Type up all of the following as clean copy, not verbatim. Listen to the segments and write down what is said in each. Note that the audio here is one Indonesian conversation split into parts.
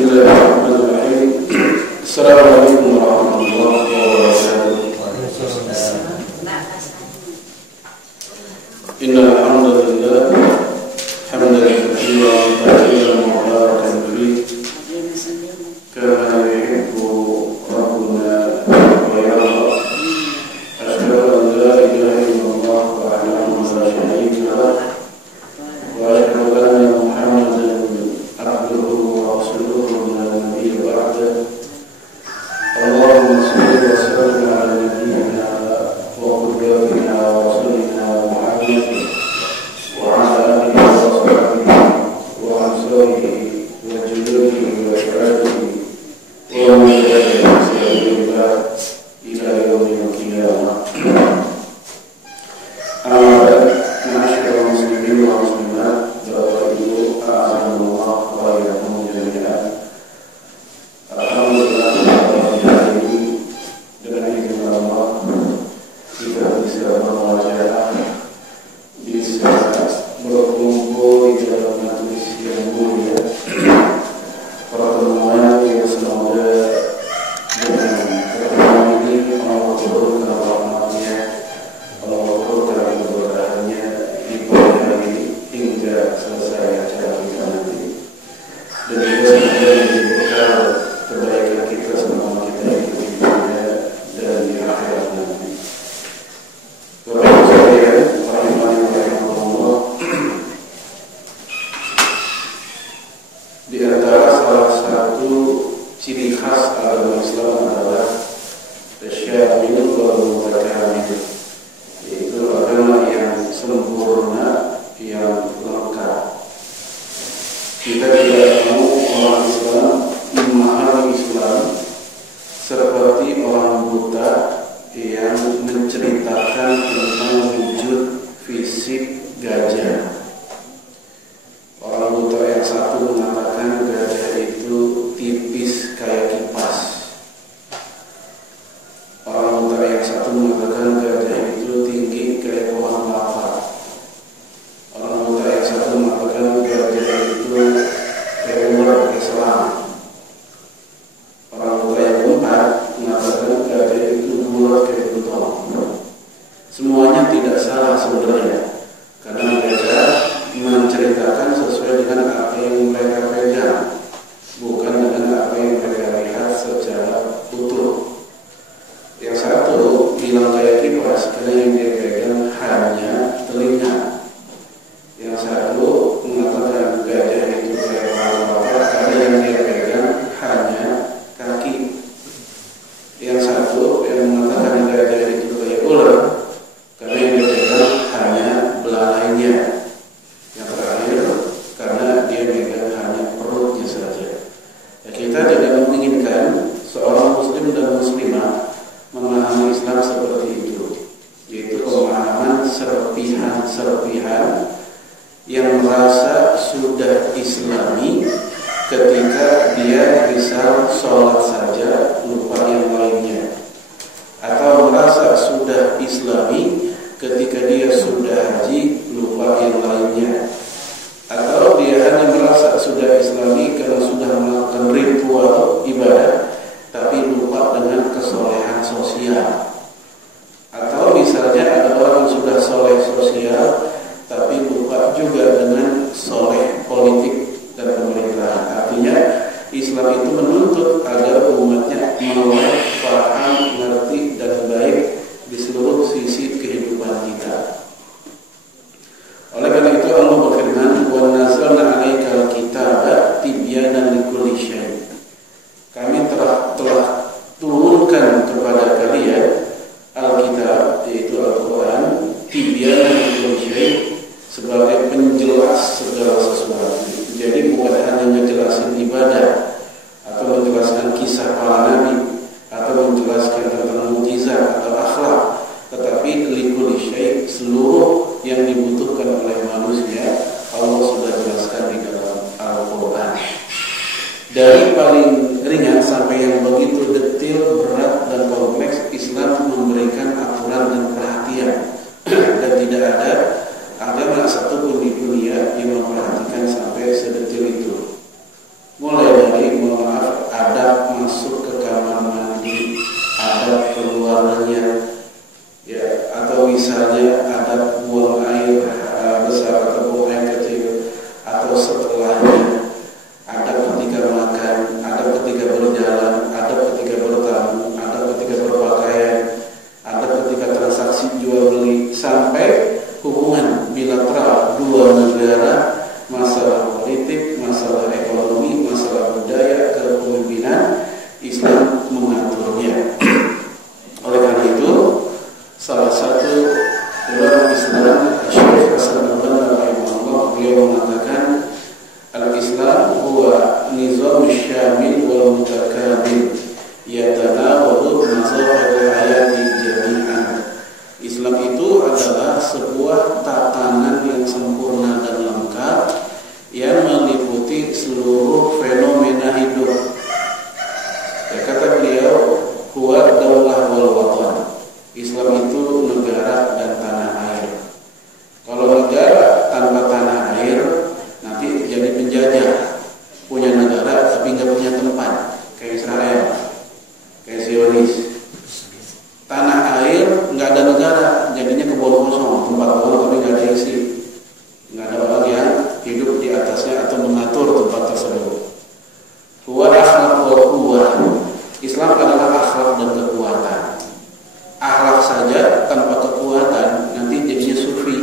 Bismillahirrahmanirrahim. Assalamualaikum warahmatullahi wabarakatuh. Innal hamdalillah hamdan katsiran tayyiban mubarakan fihi kama yuhibbu rabbuna wa yarda. Asyhadu an la ilaha illallah wahdahu la syarika lah wa asyhadu anna Muhammadan abduhu wa rasuluhu la nabiyya ba'dahu. Allahumma shalli wa sallim ala nabiyyina wa qudwatina wa rasulina Muhammad wa ala alihi wa sahbihi wa ansarihi wa juludihi wa syaratihi wa man tabi'ahum ila yaumil qiyamah. Ma'asyiral muslimin wa muslimat, Bapak Ibu, a'azzakumullah wa iyyakum jami'an. Alhamdulillah, hari ini dengan izin Allah kita bisa bermuajah, bisa berkumpul di dalam majelis yang mulia, pertemuan yang semoga dengan pertemuan ini Allah turunkan rahmatnya, Allah turunkan keberkahannya di pada hari ini hingga selesai acara kita nanti, dan juga semoga menjadi bekal kebaikan kita selama kita hidup di dunia dan di akhirat nanti. Bapak sekalian, rahimani wa rahimakumullah, di antara salah satu ciri khas agama Islam adalah tasyamil wal mutakamil, yaitu agama yang sempurna, yang lengkap. Kita tidak mau orang Islam memahami Islam seperti orang buta yang menceritakan tentang wujud fisik gajah. Orang buta yang satu mengatakan gajah itu tipis kayak kipas. Orang buta yang satu mengatakan gajah itu tinggi kayak pohon kelapa. Orang buta yang satu mengatakan gajah itu kayak ular kayak selang. Orang buta yang keempat mengatakan gajah itu bulat kayak gentong. Semuanya tidak salah sebenarnya, karena gajah menceritakan sesuai dengan apa yang mereka pegang, bukan dengan apa yang mereka lihat secara utuh. Yang satu bilang kayak kipas karena yang dia pegang hanya telinga. Yang satu mengatakan gajah itu kayak kelapa karena yang dia pegang hanya kaki. Yang satu yang mengatakan gajah itu kayak ular karena yang dia pegang hanya belalainya. Yang terakhir karena dia pegang hanya perutnya saja. Ya, kita tidak menginginkan seorang muslim dan muslimah memahami Islam seperti itu, yaitu pemahaman serpihan-serpihan yang merasa sudah Islami ketika dia bisa sholat saja lupa yang lainnya, atau merasa sudah Islami ketika dia sudah haji lupa yang lainnya, atau dia hanya merasa sudah Islami karena sudah melakukan ritual ibadah tapi lupa dengan kesolehan sosial. Atau misalnya ada orang yang sudah soleh sosial tapi lupa juga dengan soleh politik dan pemerintahan. Artinya Islam itu menuntut agar umatnya melek, paham, mengerti dan baik di seluruh sisi kehidupan kita. Oleh karena itu Allah berfirman, "Wa nazzalna 'alaikal kitaba tibyanan likulli syai'." Kami telah turunkan kepada kalian Alkitab, yaitu Al-Quran, tibyanan likulli syai', sebagai penjelas segala sesuatu. Jadi bukan hanya menjelaskan ibadah atau menjelaskan kisah para nabi atau menjelaskan tentang mukjizat atau akhlak, tetapi likulli syai', seluruh yang dibutuhkan oleh manusia Allah sudah jelaskan di dalam Al-Quran. Dari paling ringan sampai yang begitu detail, berat dan kompleks, Islam memberikan aturan dan perhatian, dan tidak ada agama satupun di dunia yang memperhatikan sampai sedetil itu. Mulai dari adalah masalah politik, masalah ekonomi, masalah budaya, kepemimpinan. Islam mengaturnya. Oleh karena itu, salah satu ulama Islam, Syekh Hasan Al-Banna rahimahullah, beliau mengatakan al-Islam huwa nizam syamil wal mutakabil yatanawalu mazahir hayati jami'an. Islam itu adalah sebuah tatanan yang sempurna dan lengkap yang meliputi seluruh fenomena hidup. Ya, kata beliau, huwa daulah wal watan. Islam itu negara dan tanah air. Kalau negara tanpa tanah air, nanti jadi penjajah. Punya negara tapi nggak punya tempat, kayak Israel, kayak Zionis. Tanah air nggak ada negara, jadinya kebun kosong, tempat orang tapi nggak ada isi, nggak ada orang yang hidup di atasnya atau mengatur tempat tersebut. Huwa akhlaq wal quwwah. Islam adalah akhlak dan kekuatan. Akhlak saja tanpa kekuatan nanti jadinya sufi.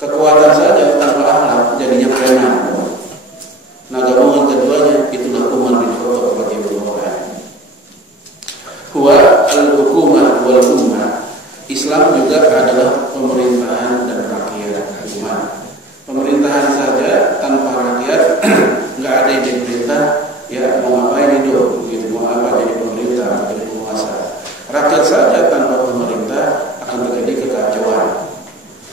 Kekuatan saja tanpa akhlak jadinya preman. Nah, gabungan keduanya itulah Umar bin Khattab radhiyallahu anhu. Huwa al-hukumah wal ummah. Islam juga adalah pemerintahan dan rakyat umat. Pemerintahan saja tanpa rakyat nggak ada yang diperintah, ya mau ngapain hidup, gitu, mau apa jadi pemerintah, jadi penguasa. Rakyat saja tanpa pemerintah akan terjadi kekacauan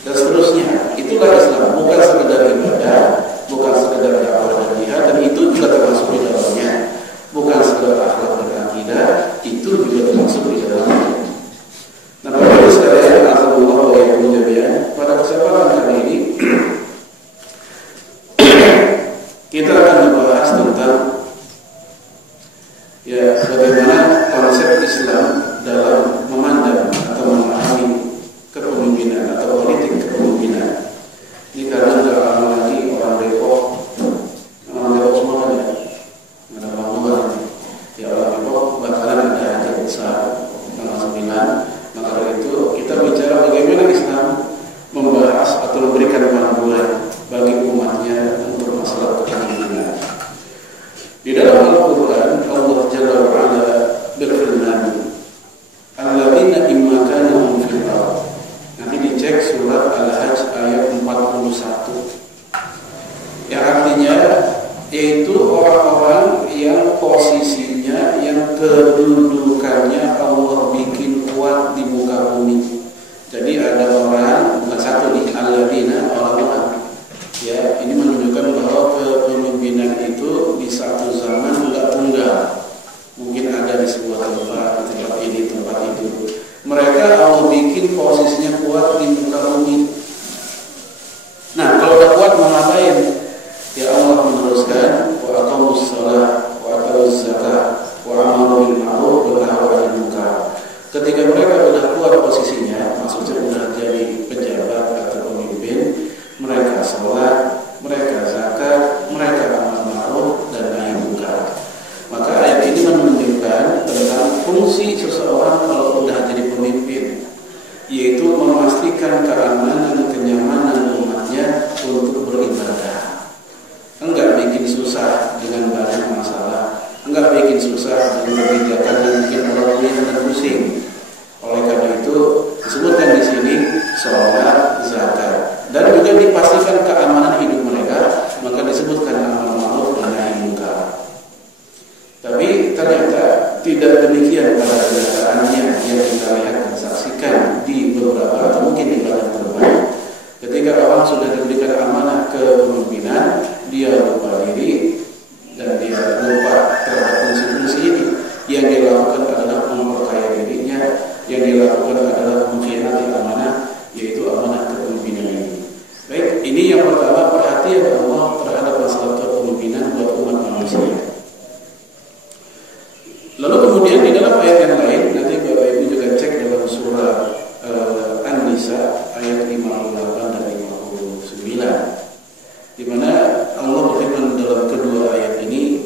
dan seterusnya. Itulah Islam, bukan sekedar ibadah, bukan sekedar dakwah dan jihad, dan itu juga termasuk di dalamnya. Bukan sekedar akhlak dan akidah, itu juga termasuk di dalamnya. Nah, Bapak sekalian, Alhamdulillah wa yakum jami'an, pada kesempatan kali ini kita akan membahas tentang ya bagaimana konsep Islam dalam memandang atau memahami kepemimpinan atau politik kepemimpinan. Ini karena tidak lama lagi orang Depok semua kan ya, ada bangunan ya, orang Depok bakalan ada hajat besar tanggal 9. Maka dari itu kita bicara bagaimana Islam membahas atau memberikan panduan bagi umatnya untuk masalah kepemimpinan. Di dalam Al-Quran Allah Jalla wa Ala berfirman, alladzina imma kanu fil ardh. Nanti dicek surat Al-Hajj ayat 41. Yang artinya yaitu orang-orang yang posisinya, yang kedudukannya Allah bikin kuat di muka bumi. Jadi ada orang, bukan satu nih, alladzina, orang-orang. Ya, ini menunjukkan bahwa kepemimpinan itu di satu zaman enggak tunggal. Mungkin ada di sebuah tempat ini, tempat itu. Mereka Allah bikin posisinya kuat di muka bumi. Nah, kalau udah kuat mau ngapain? Ya Allah meneruskan, wa aqamus shalah wa atuz zakah wa amaru bil ma'ruf wa nahaw 'anil munkar. Ketika mereka sudah kuat posisinya, maksudnya sudah jadi pejabat atau pemimpin, mereka sholat, mereka zakat, mereka amal ma'ruf dan nahi munkar. Maka ayat ini menunjukkan tentang fungsi seseorang kalau sudah jadi pemimpin, yaitu memastikan keamanan dan kenyamanan umatnya untuk beribadah. Enggak bikin susah dengan banyak masalah, enggak bikin susah dengan kebijakan yang bikin orang lain dan pusing. Oleh karena itu disebutkan di sini sholat, zakat, dan juga dipastikan keamanan hidup mereka, maka disebutkan amal ma'ruf dan nahi munkar. Tapi ternyata tidak demikian pada kenyataannya yang kita lihat dan saksikan di beberapa atau mungkin di banyak tempat. Ketika orang sudah diberikan amanah kepemimpinan, dia lupa diri dan dia lupa terhadap fungsi-fungsi ini. Yang dia lakukan adalah memperkaya dirinya, yang dia lakukan adalah mengkhianati amanah, yaitu amanah kepemimpinan ini. Baik, ini yang pertama, perhatian Allah terhadap masalah kepemimpinan buat umat manusia. Lalu kemudian di dalam ayat yang lain, nanti Bapak Ibu juga cek dalam surah An-Nisa ayat 58 dan 59, di mana Allah berfirman dalam kedua ayat ini,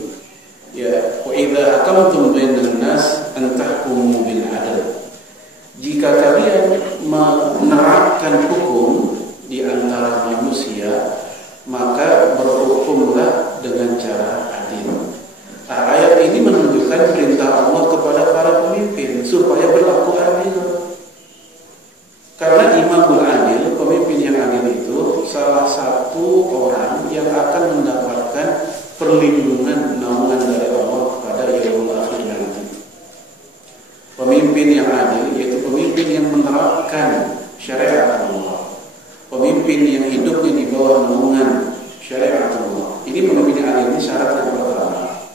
ya, wa idza hakamtum bainan nas an tahkumu bil adl. Jika kalian menerapkan hukum di antara manusia, maka berhukumlah dengan cara adil. Nah, ayat ini menunjukkan perintah Allah kepada para pemimpin supaya berlaku adil. Karena imamul adil, pemimpin yang adil itu salah satu orang yang akan mendapatkan perlindungan naungan dari Allah pada yaumul akhir nanti. Pemimpin yang adil yaitu pemimpin yang menerapkan syariat Allah, pemimpin yang hidupnya di bawah naungan syariat Allah. Ini pemimpin yang adil, ini syarat yang pertama.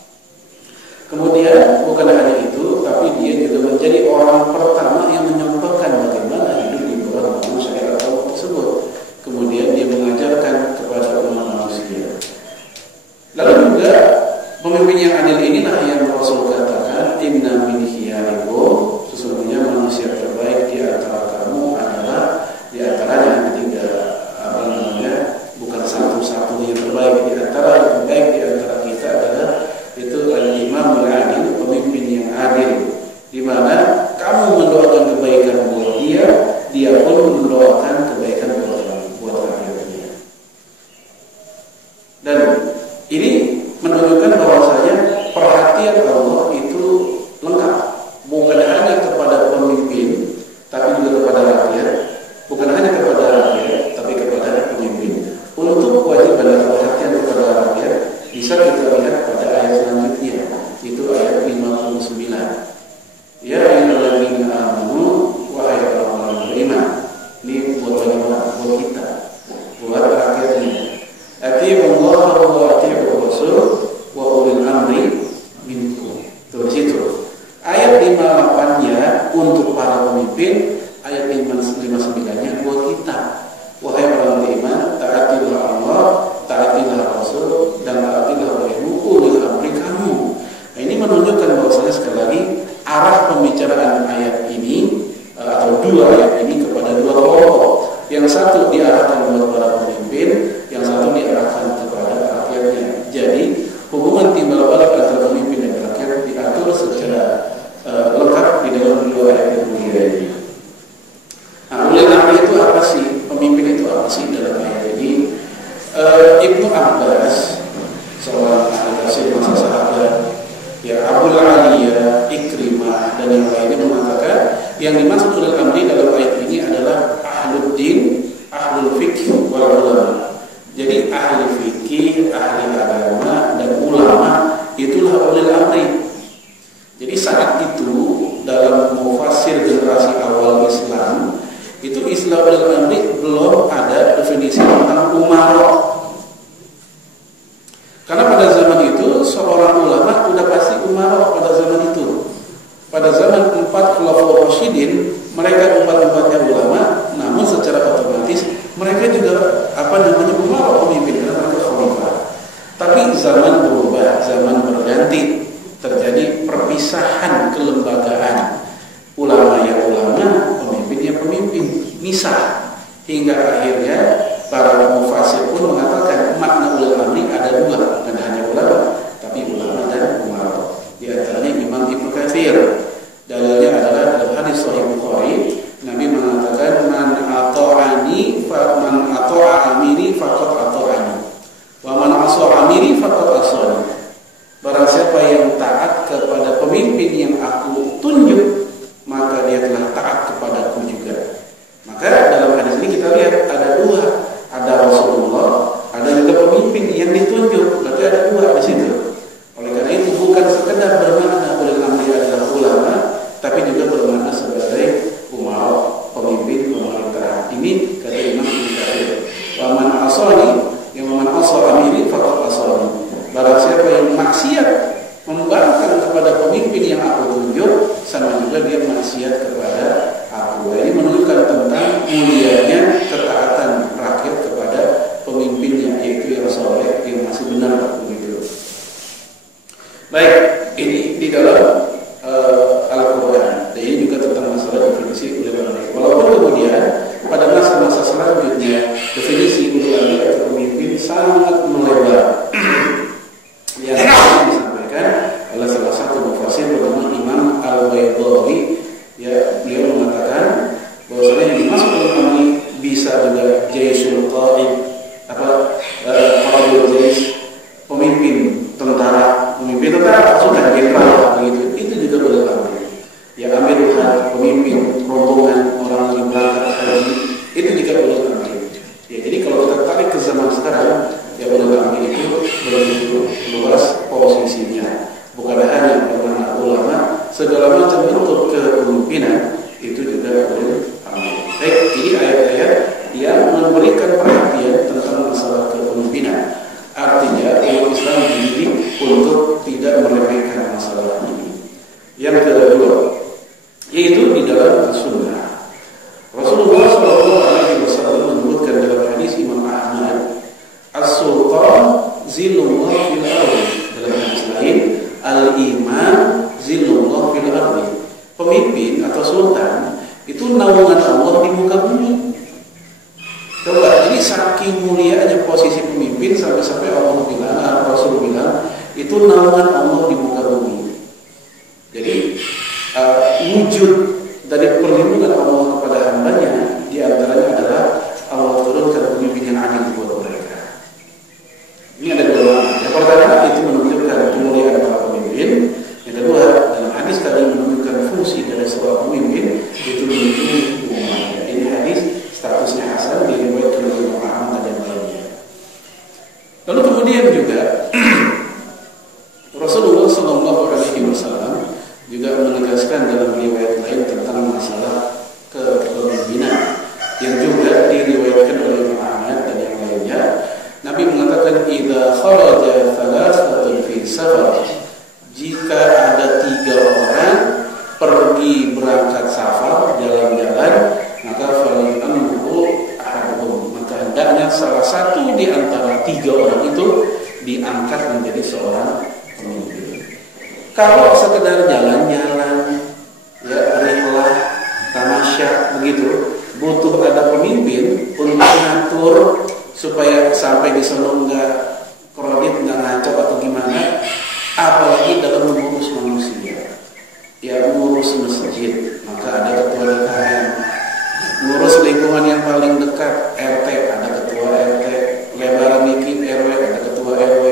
Kemudian bukan hanya itu, tapi dia juga menjadi orang pertama yang menyampaikan bagaimana hidup di bawah naungan syariat Allah tersebut. Kemudian dia mengajarkan kepada umat manusia. Lalu juga pemimpin yang adil inilah yang Rasul katakan, inna min khiyarikum, sesungguhnya manusia terbaik di antara kamu adalah di antaranya ketiga, bukan satu-satu yang terbaik, di antara yang terbaik di antara kita adalah itu al-imam al-adil, pemimpin yang adil, di mana kamu mendoakan kebaikan buat dia, dia pun mendoakan kebaikan buat rakyatnya. Dan ini menunjukkan bahwasanya perhatian Allah itu lengkap, bukan hanya kepada pemimpin, tapi juga kepada rakyat, bukan hanya kepada rakyat, tapi kepada pemimpin. Untuk kewajiban perhatian kepada rakyat bisa kita lihat pada ayat selanjutnya, itu ayat 59. Ya ayyuhalladzina amanu, wahai orang-orang beriman. Ini buat buat kita, buat rakyatnya. Atii'ullaha wa atii'ur rasul wa ulil amri minkum. Tuh situ. Ayat 58-nya untuk para pemimpin, ayat 59-nya buat kita. Wahai orang beriman, taatilah Allah, taatilah Rasul, dan taatilah ulil amri kamu. Nah, ini menunjukkan bahwasanya sekali lagi arah pembicaraan ayat ini atau dua ayat ini kepada dua kelompok. Yang satu diarahkan buat para pemimpin, yang satu diarahkan kepada rakyatnya. Jadi hubungan timbal balik antara pemimpin dan rakyat diatur secara lengkap di dalam dua ayat yang mulia ini. Nah, ulil amri itu apa sih? Pemimpin itu apa sih dalam ayat ini? Ibnu Abbas, seorang ahli tafsir masa sahabat, ya Abul Aliyah, Ikrimah dan yang lainnya mengatakan yang dimaksud ulil amri dalam ayat ini adalah ahlul din, ahlul fikih wal ulama. Jadi ahli fikih, ahli agama dan ulama itulah ulil amri. Jadi saat itu dalam mufasir generasi awal Islam itu istilah ulil amri belum ada definisi tentang umara. Karena pada zaman itu seorang ulama sudah pasti umara pada zaman itu. Pada zaman 4 khulafaur rasyidin, mereka empat-empatnya ulama, namun secara otomatis mereka juga umara pemimpin karena mereka khalifah. Tapi zaman berubah, zaman berganti, terjadi perpisahan kelembagaan. Ulama ya ulama, pemimpin ya pemimpin, misah. Hingga akhirnya para mufasir pun mengatakan makna ulil amri ada dua, bukan hanya ulama, tapi ulama dan umara. Di antaranya Imam Ibnu Katsir. Dalilnya adalah dalam hadis Sahih Bukhari, Nabi mengatakan man ata'ani fa man ata'a amiri faqad ata'ani. Wa man asa'a amiri faqad asani. Barang siapa yang taat kepada pemimpin yang aku tunjuk, maka dia telah taat kepadaku juga. Maka dalam hadis ini kita lihat ada dua, ada Rasulullah, ada juga pemimpin yang ditunjuk. Berarti ada dua di situ. Oleh karena itu bukan sekedar bermakna ulil amri adalah ulama, tapi juga bermakna sebagai umara, pemimpin pemerintahan. Ini kata Imam Ibnu Katsir. Wa man asani, yang man asa amiri faqad asani. Barang siapa yang maksiat membangkang kepada pemimpin yang aku tunjuk, sama juga dia maksiat kepada aku. Ini menunjukkan tentang mulianya ketaatan rakyat kepada pemimpinnya, yaitu yang saleh, yang masih benar begitu. Baik, ini di dalam Al-Quran. Dan ini juga tentang masalah definisi ulil amri. Walaupun kemudian pada masa-masa selanjutnya definisi ulil amri atau pemimpin sangat melebar. Yang disampaikan oleh salah satu mufasir bernama Imam Al-Baydawi, ya, beliau mengatakan bahwasanya yang dimaksud ulil amri zillullah fil ardi. Dalam hadis lain, al-imam zillullah fil ardi. Pemimpin atau sultan itu naungan Allah di muka bumi. Coba, jadi saking mulianya posisi pemimpin sampai-sampai Allah bilang, Rasul bilang, itu naungan Allah di muka bumi. Jadi wujud dari perlindungan Allah kepada hambanya di antaranya adalah Allah turunkan pemimpin yang adil buat mereka. Ini ada dua makna. Yang pertama itu menunjukkan kemuliaan para pemimpin. Yang kedua, dalam hadis tadi menunjukkan fungsi dari seorang pemimpin itu melindungi umatnya. Ini hadis statusnya hasan diriwayatkan oleh Imam Ahmad dan yang lainnya. Lalu kemudian juga Rasulullah SAW juga menegaskan dalam riwayat lain tentang masalah kepemimpinan yang juga diriwayatkan oleh Imam Ahmad dan yang lainnya. Nabi mengatakan, idza kharaja thalathatun fi safar, jika ada 3 orang pergi berangkat safar jalan-jalan, maka falyamru ahaduhum, maka hendaknya salah satu di antara 3 orang itu diangkat menjadi seorang pemimpin. Kalau sekedar jalan-jalan, ya rihlah, tamasya begitu, butuh ada pemimpin untuk mengatur supaya sampai di sana nggak kredit, nggak ngaco atau gimana. Apalagi dalam mengurus manusia, ya mengurus masjid, maka ada ketua DKM. Ngurus lingkungan yang paling dekat, RT, ada ketua RT, lebaran dikit RW, ada ketua RW.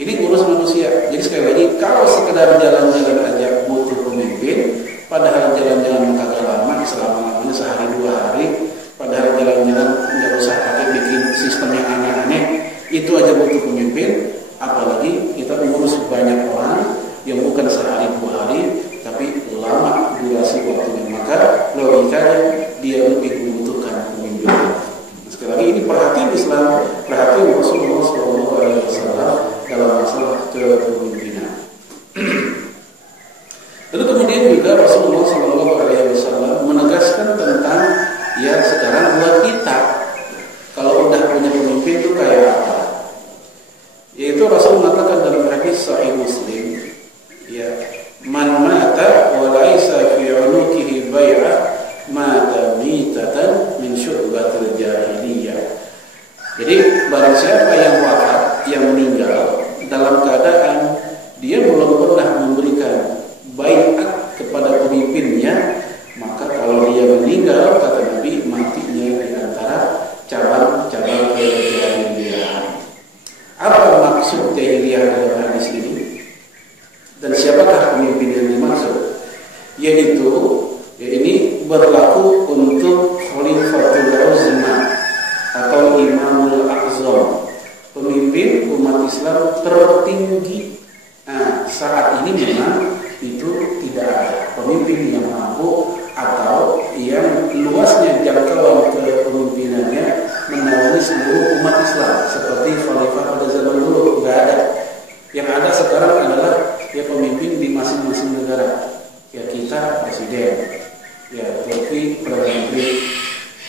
Ini ngurus manusia. Jadi sekali lagi, kalau sekedar jalan-jalan aja butuh pemimpin, padahal jalan-jalan kagak lama, selama-lamanya sehari 2 hari, padahal jalan-jalan nggak usah pakai bikin sistem yang aneh-aneh, itu aja butuh pemimpin. Apalagi kita mengurus banyak orang yang bukan sehari 2 hari, tapi lama durasi waktunya, maka logikanya dia lebih membutuhkan pemimpin. Sekali lagi, ini perhatian Islam, perhatian Rasulullah SAW dalam masalah kepemimpinan. Lalu kemudian juga Rasulullah SAW menegaskan tentang, ya sekarang buat kita kalau udah punya pemimpin itu kayak apa? Yaitu Rasul mengatakan dalam hadis Sahih Muslim, ya, man mata wa laisa fi 'unuqihi bai'ah mata mitatan min syu'batil jahiliyah. Jadi barang siapa yang wafat, yang meninggal dalam keadaan dia belum pernah memberikan baiat kepada pemimpinnya, maka kalau dia meninggal, kata Nabi, matinya di antara cabang-cabang kejahilian. Apa maksud jahiliyah dalam hadis ini? Dan siapakah pemimpin yang dimaksud? Yaitu, ya ini berlaku untuk Khalifatul Uzma atau Imamul A'zam, pemimpin umat Islam tertinggi. Nah, saat ini memang itu tidak ada pemimpin yang mampu atau yang luasnya jangkauan kepemimpinannya menaungi seluruh umat Islam seperti khalifah pada zaman dulu. Nggak ada. Yang ada sekarang adalah ya pemimpin di masing-masing negara. Ya kita presiden, ya Turki perdana menteri,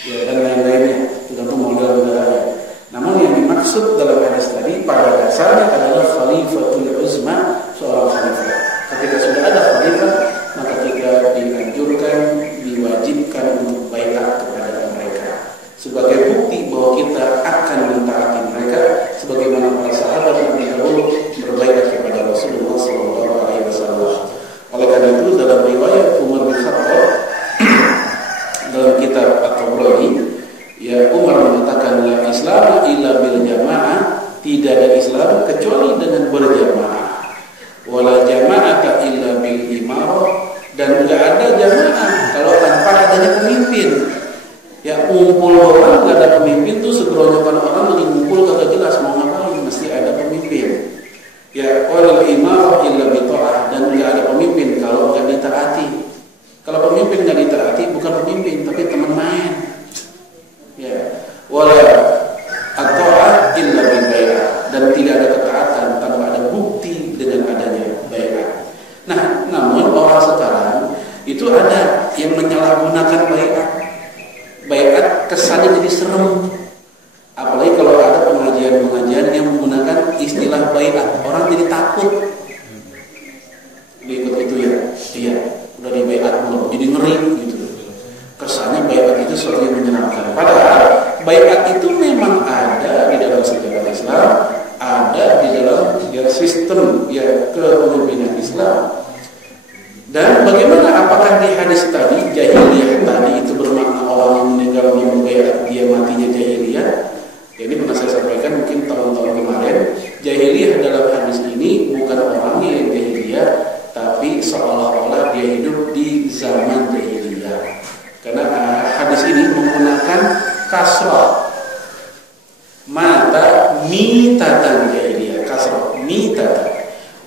ya dan lain-lainnya, tergantung model negaranya. Namun yang dimaksud dalam hadis tadi pada dasarnya adalah Khalifatul Uzma, seorang khalifah. Ketika sudah ada khalifah, maka kita dianjurkan, diwajibkan untuk baiat kepada mereka sebagai bukti bahwa kita akan mentaati mereka, sebagaimana para sahabat Nabi dahulu berbaiat kepada Rasulullah SAW. Oleh karena itu dalam riwayat Umar bin Khattab dalam kitab At-Tabrani, ya Umar mengatakan la Islam illa bil jamaah, tidak ada Islam kecuali dengan berjamaah. Wala jama'ata illa bil imarah, dan enggak ada jamaah kalau tanpa adanya pemimpin. Ya kumpul orang enggak ada pemimpin tuh segerojokan orang lagi ngumpul kagak jelas mau ngapain, mesti ada pemimpin. Ya wal imarah illa bi ta'ah, dan enggak ada pemimpin kalau enggak ditaati. Kalau pemimpin enggak ditaati bukan pemimpin tapi teman main. Ya wala at-ta'ah illa bil bai'ah, dan tidak ada ketaatan tanpa ada bukti dengan adanya bai'ah. Nah, namun orang sekarang itu ada yang menyalahgunakan bai'ah. Bai'ah kesannya jadi serem. Apalagi kalau ada pengajian-pengajian yang menggunakan istilah jahiliyah dalam hadis ini bukan orangnya yang jahiliyah, tapi seolah-olah dia hidup di zaman jahiliyah. Karena hadis ini menggunakan kasrah, mata mitatan jahiliyah, kasrah mitatan,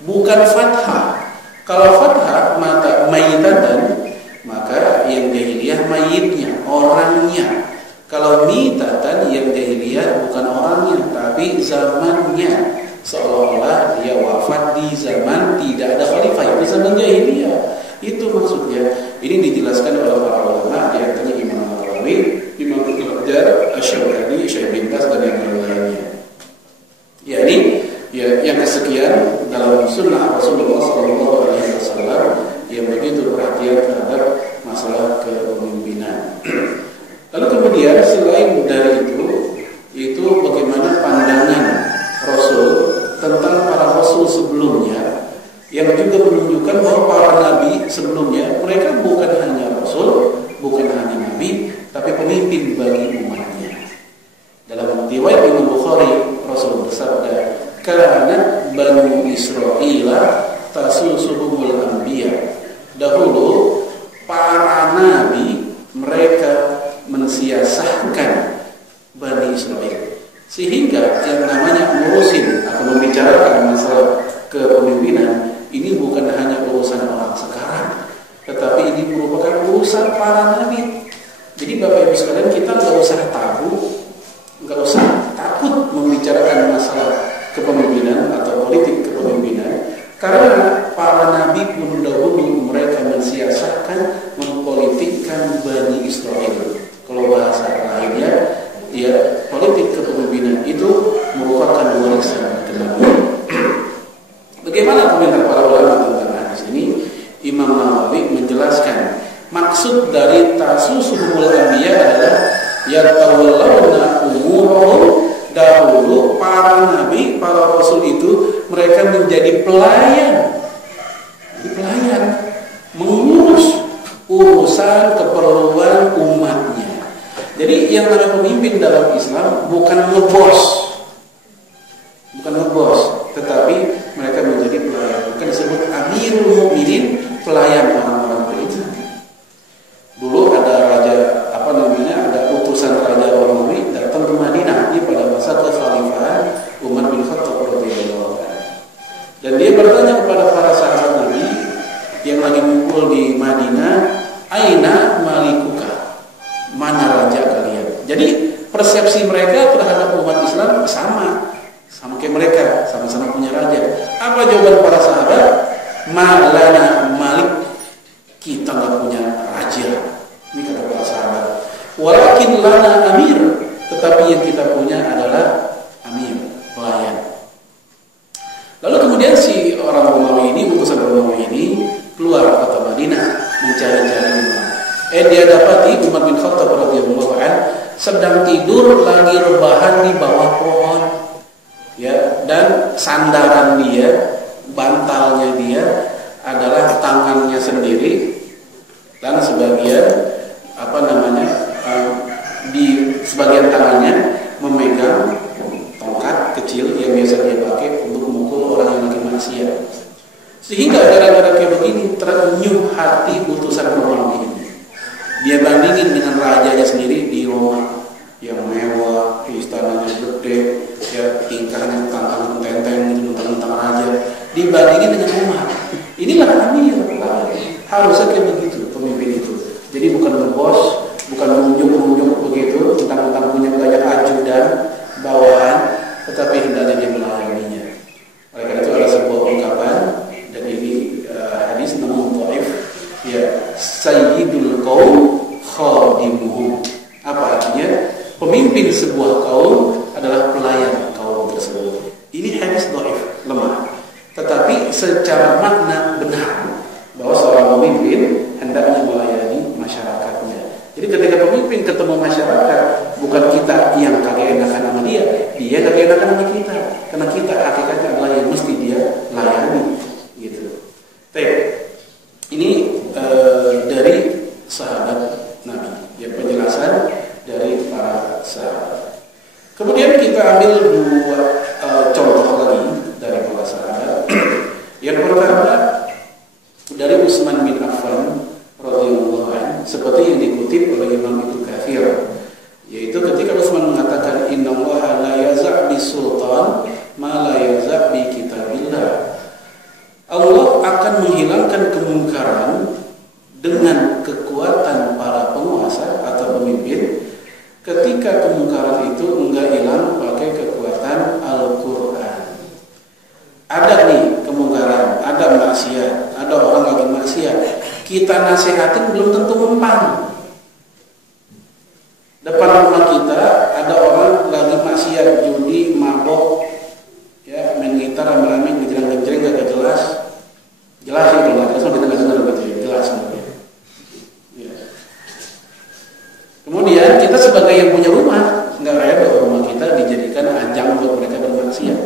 bukan fathah. Kalau fathah mata maitatan, maka yang jahiliyah mayitnya, orangnya. Kalau mitatan yang jahiliyah bukan orangnya, tapi zamannya. Seolah-olah dia wafat di zaman tidak ada khalifah, di zaman jahiliyah. Itu maksudnya. Ini dijelaskan oleh para ulama, di antaranya Imam Nawawi, Imam Ibnu Hajar, Asy-Syaukani, Syekh bin Baz dan yang lainnya. Ya, ini yang kesekian dalam sunnah Rasulullah SAW yang begitu perhatian terhadap masalah kepemimpinan. Lalu kemudian selain dari itu bagaimana pandangan Rasul tentang para Rasul sebelumnya, yang juga menunjukkan bahwa para Nabi sebelumnya mereka bukan hanya Rasul, bukan hanya Nabi, tapi pemimpin bagi umatnya. Dalam riwayat Imam Bukhari, Rasul bersabda, "Kanat Banu Israila tasusuhumul anbiya." Dahulu para nabi mereka mensiasahkan Bani Israel, sehingga yang namanya ngurusin atau membicarakan masalah kepemimpinan ini bukan hanya urusan orang sekarang, tetapi ini merupakan urusan para nabi. Jadi Bapak Ibu sekalian, kita nggak usah takut membicarakan masalah kepemimpinan atau politik kepemimpinan, karena para nabi pun dahulu mereka mensiasahkan, mempolitikkan Bani Israel. Kalau bahasa lainnya, ya politik kepemimpinan itu merupakan warisan Nabi. Bagaimana komentar para ulama tentang hadis ini? Imam Nawawi menjelaskan maksud dari tasusuhumul anbiya adalah yatawallawna umurahum. Dahulu para nabi, para rasul itu mereka menjadi pelayan, mengurus urusan keperluan umatnya. Jadi yang namanya pemimpin dalam Islam bukan ngebos, tetapi mereka menjadi pelayan. Bukan disebut Amirul Mukminin, pelayan orang-orang beriman. Dulu ada ada utusan Raja Romawi datang ke Madinah pada masa kekhalifahan Umar bin Khattab radhiyallahu anhu. Dan dia bertanya kepada para sahabat Nabi yang lagi ngumpul di Madinah, "Aina malikuka?" Mana raja kalian? Jadi persepsi mereka terhadap umat Islam sama kayak mereka, sama-sama punya raja. Apa jawaban para sahabat? "Malana malik." Kita nggak punya raja. Ini kata para sahabat. "Walakin lana amir." Tetapi yang kita punya adalah amir, pelayan. Lalu kemudian si orang Romawi ini, utusan Romawi ini keluar kota Madinah mencari-cari Umar. Dia dapati Umar bin Khattab radhiyallahu anhu sedang tidur lagi rebahan di bawah pohon. Ya, dan sandaran dia, bantalnya dia adalah tangannya sendiri, dan sebagian di sebagian tangannya memegang tongkat kecil yang biasa dia pakai untuk memukul orang yang lagi maksiat. Sehingga gara-gara kayak begini terenyuh hati utusan Romawi ini. Dia bandingin dengan rajanya sendiri di Roma yang mewah, istananya gede, ya tingkahnya tantang tenteng itu tentang raja. Dibandingin dengan Umar. Inilah amir. Harusnya kayak begitu pemimpin itu. Jadi bukan ngebos, bukan menunjuk-nunjuk begitu, tentang punya banyak ajudan, bawahan, tetapi hendaknya dia melayaninya. Oleh karena itu ada sebuah ungkapan, dan ini hadis namun dhaif, ya, sayyidul qaum khadimuhum. Apa artinya? Pemimpin sebuah kaum adalah pelayan kaum tersebut. Ini hadis dhaif, lemah. Tetapi secara makna benar bahwa seorang pemimpin hendaknya melayani masyarakatnya. Jadi ketika pemimpin ketemu masyarakat, bukan kita yang kagak enakan sama dia kagak enakan sama kita, karena kita hakikatnya adalah yang mesti dia layani, gitu. Ini dari sahabat Nabi, ya, penjelasan dari para sahabat. Kemudian kita ambil dua contoh lagi syaitan ma la yazab bi kitabillah. Allah akan menghilangkan kemungkaran dengan kekuatan para penguasa atau pemimpin ketika kemungkaran itu enggak hilang pakai kekuatan Al-Quran. Ada nih kemungkaran, ada maksiat, ada orang lagi maksiat, kita nasihatin belum tentu mempan. Depan rumah kita ada orang lagi maksiat, judi, mabok, ya, main gitar rame-rame, gejreng-gejreng gak jelas. Jelas ya kalau nggak jelas kita nggak dengar begitu ya, jelas sebenarnya. Ya. Kemudian kita sebagai yang punya rumah nggak rela rumah kita dijadikan ajang buat mereka bermaksiat.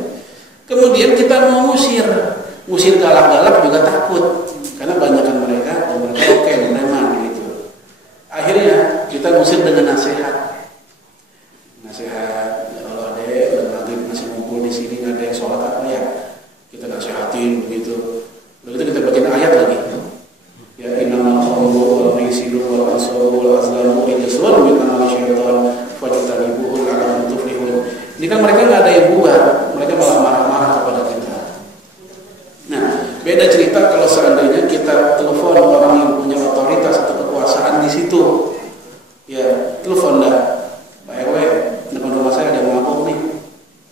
Kemudian kita mau ngusir galak-galak juga takut karena banyakan mereka dan mereka oke preman gitu. Akhirnya kita ngusir dengan nasihat. Nasihat, ya kalau ada maghrib masih ngumpul di sini nggak ada yang sholat apa ya, kita nasihatin begitu. Begitu kita bacain ayat lagi. Ya innamal khamru wal maisiru wal ansabu wal azlamu rijsun min amali syaitan fajtanibuhu la'allakum tuflihun. Ini kan mereka nggak ada yang buat, mereka malah marah-marah kepada kita. Nah, beda cerita kalau seandainya kita telepon orang yang punya otoritas atau kekuasaan di situ. Ya, telepon dah. Pak RW, depan rumah saya ada yang mabuk nih.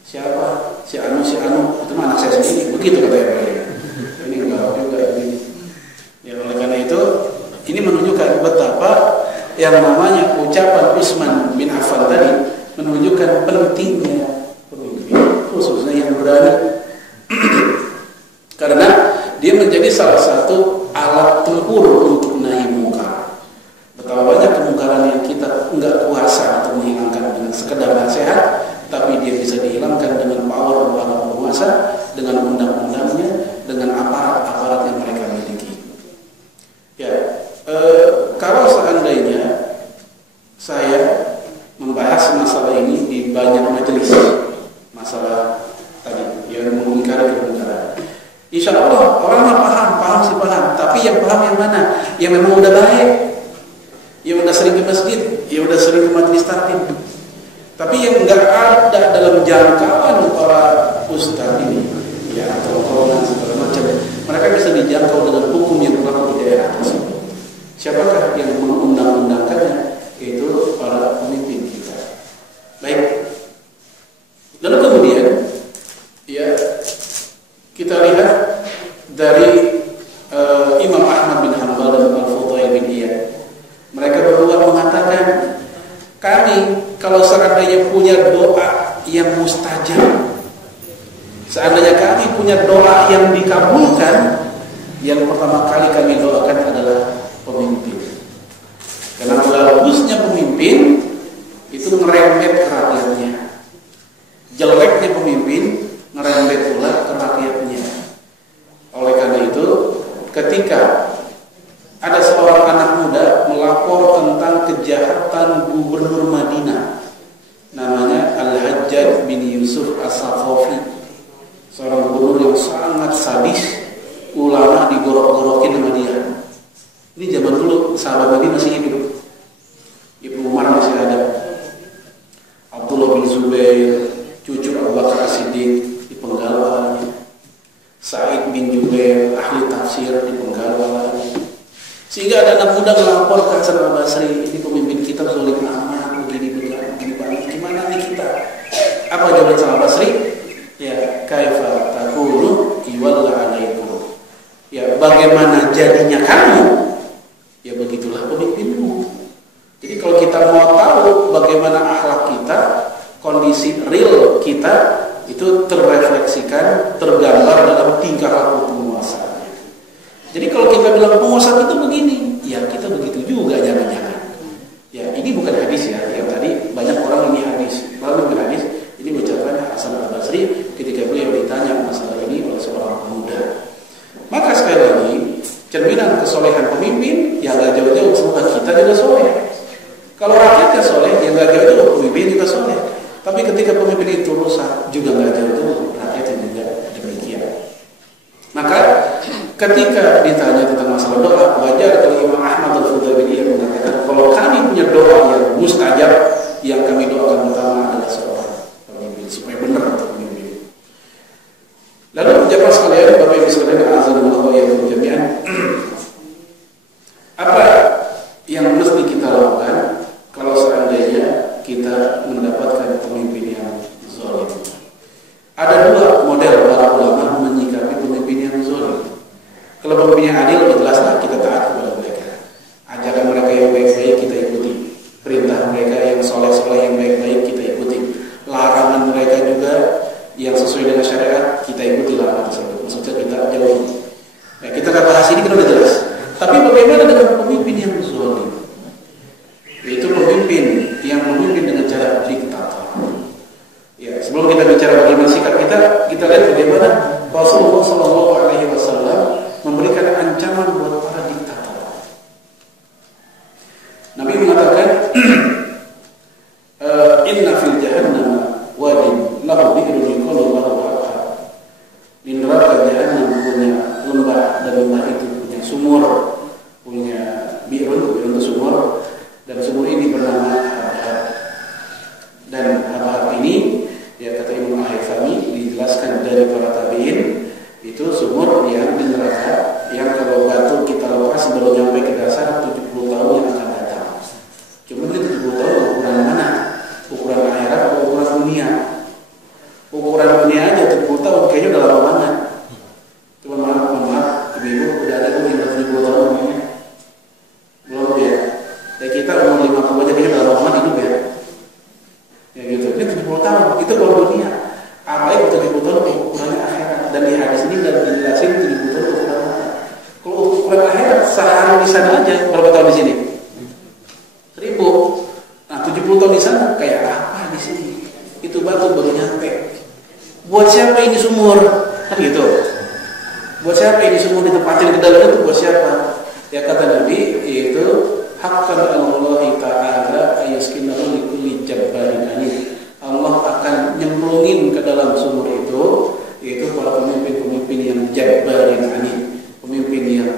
Siapa? Si Anu. Itu mah anak saya sendiri. Begitu kata RW. Ini enggak juga ini. Ya, oleh karena itu ini menunjukkan betapa yang namanya ucapan Utsman bin Affan tadi menunjukkan pentingnya pemimpin, khususnya yang berani. Karena dia menjadi salah satu alat tempur untuk nahi mungkar. Betapa banyak kemungkaran yang kita enggak kuasa untuk menghilangkan dengan sekedar nasihat, tapi dia bisa dihilangkan dengan power para penguasa, dengan undang-undangnya, dengan aparat-aparat yang mereka miliki. Ya, kalau seandainya saya membahas masalah ini di banyak majelis, masalah tadi yang mengingkari kemungkaran, insya Allah orang paham sih paham, tapi yang paham yang mana? Yang memang udah baik, yang udah sering ke masjid, yang udah sering ke majelis taklim. Tapi yang enggak ada dalam jangkauan para ustaz ini, ya atau orang segala macam, mereka bisa dijangkau dengan hukum yang berlaku di daerah tersebut. Siapakah yang mengundang-undangkannya? Itu para pemimpin kita. Baik. Lalu kemudian, ya kita lihat dari Imam Ahmad bin Hanbal dan Al-Fudail bin Iyad. Mereka berdua mengatakan, kami kalau seandainya punya doa yang mustajab, seandainya kami punya doa yang dikabulkan, yang pertama kali kami doakan adalah pemimpin. Karena bagusnya pemimpin itu ngerembet ke rakyatnya, jeleknya pemimpin ngerembet pula ke rakyatnya. Oleh karena itu, ketika ada seorang anak muda melapor tentang kejahatan gubernur Madinah, namanya Al-Hajjaj bin Yusuf As-Saqafi, seorang gubernur yang sangat sadis, ulama digorok-gorokin sama dia. Ini zaman dulu sahabat Nabi masih hidup, Ibnu Umar masih ada, Abdullah bin Zubair, cucu Abu Bakar As-Siddiq dipenggal awalnya, Sa'id bin Jubair, ahli tafsir dipenggal awalnya. Sehingga ada anak muda melapor ke Hasan Al-Basri, ini pemimpin kita zalim amat, begini banget, gimana nih kita? Apa jawaban Hasan Al-Basri? Ya, kaifa takunu iwalla alaikum. Ya, bagaimana jadinya kamu? Ya begitulah pemimpinmu. Jadi kalau kita mau tahu bagaimana akhlak kita, kondisi real kita itu terrefleksikan, tergambar dalam tingkah laku penguasa. Jadi kalau kita bilang penguasa itu begini, ya kita begitu juga jangan-jangan. Ya ini bukan hadis ya, yang tadi banyak orang ini hadis, lalu bukan hadis. Ini ucapan Hasan Al-Basri ketika beliau ditanya masalah ini oleh seorang pemuda. Maka sekali lagi, cerminan kesolehan pemimpin yang gak jauh-jauh semoga kita juga soleh. Kalau rakyatnya soleh, yang gak jauh-jauh pemimpin juga soleh. Tapi ketika pemimpin itu rusak, juga gak jauh-jauh rakyatnya juga demikian. Maka ketika ditanya tentang masalah doa, wajar kalau Imam Ahmad Al-Fudail bin Iyad mengatakan, kalau kami punya doa yang mustajab, yang kami doakan utama adalah seorang pemimpin supaya benar untuk pemimpin. Ada dua model para ulama menyikapi pemimpin yang zalim. Kalau pemimpin yang adil, jelaslah kita taat kepada mereka. Ajaran mereka yang baik-baik kita ikuti. Perintah mereka yang soleh-soleh yang baik-baik kita ikuti. Larangan mereka juga yang sesuai dengan syariat kita ikuti larangan tersebut. Maksudnya kita jauhi. Ya, kita akan bahas ini kan udah jelas. Tapi bagaimana dengan pemimpin yang zalim? Yaitu pemimpin yang memimpin dengan cara diktator. Ya, sebelum kita bicara bagaimana sikap kita lihat bagaimana Rasulullah SAW memberikan ancaman buat para diktator. Nabi mengatakan, Inna fil jahannam wadin lahu bi'run yuqalu lahu al-Ahab. Di neraka jahannam punya lembah, dan lembah itu punya sumur, punya bi'run itu sumur, dan sumur ini bernama Ahab. Dan Ahab ini, ya kata Imam Al-Haythami, dijelaskan dari para tabi'in, itu sumur yang di neraka, yang kalau batu kita lepas baru nyampe ke dasar 70 tahun yang akan datang. Cuma ini 70 tahun ukuran mana? Ukuran akhirat atau ukuran dunia? Ukuran dunia aja 70 tahun kayaknya udah lama banget. Cuma maaf, ibu-ibu udah ada yang 70 tahun namanya? Belum ya? Ya kita umur 50 aja kayaknya udah lama banget hidup ya. Ya gitu. Ini 70 tahun, itu kalau dunia. Apalagi 70 tahun ukurannya akhirat. Dan di hadis ini udah dijelasin 70 tahun ukuran apa. Kalau ukuran akhirat sehari di sana aja berapa tahun di sini? 1000. Nah 70 tahun di sana kayak apa di sini? Itu batu baru nyampe. Buat siapa ini sumur? Kan gitu. Buat siapa ini sumur ditempatin ke dalam itu? Buat siapa? Ya kata Nabi itu haqqan Allah Ta'ala ayaskinahu likulli jabbarin anid. Allah akan nyemplungin ke dalam sumur itu, yaitu para pemimpin-pemimpin yang jabbarin anid, pemimpin yang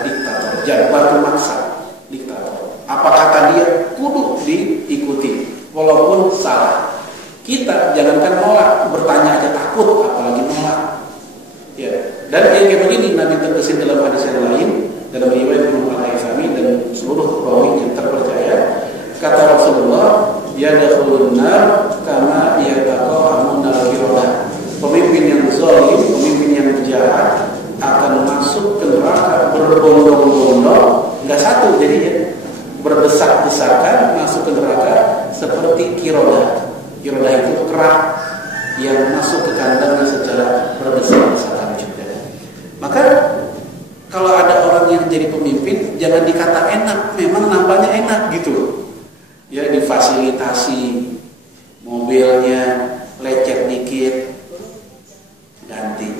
diktator. Jabbar itu maksa, diktator. Apa kata dia kudu diikuti walaupun salah. Kita jangankan nolak, bertanya aja takut, apalagi nolak. Ya. Dan yang kayak begini Nabi terkesin dalam hadis yang lain, dalam riwayat Imam Al-Haythami dan seluruh perawi yang terpercaya, kata Rasulullah, yadkhulun nar kama yataqahamuna al-qiramah. Pemimpin yang zalim, pemimpin yang jahat akan masuk ke neraka berbondong-bondong, enggak satu jadinya, berdesak-desakan masuk ke neraka seperti kirodah. Kirodah itu kerak yang masuk ke kandangnya secara berdesak-desakan juga. Maka kalau ada orang yang jadi pemimpin, jangan dikata enak, memang nampaknya enak gitu. Ya difasilitasi mobilnya, lecet dikit, ganti.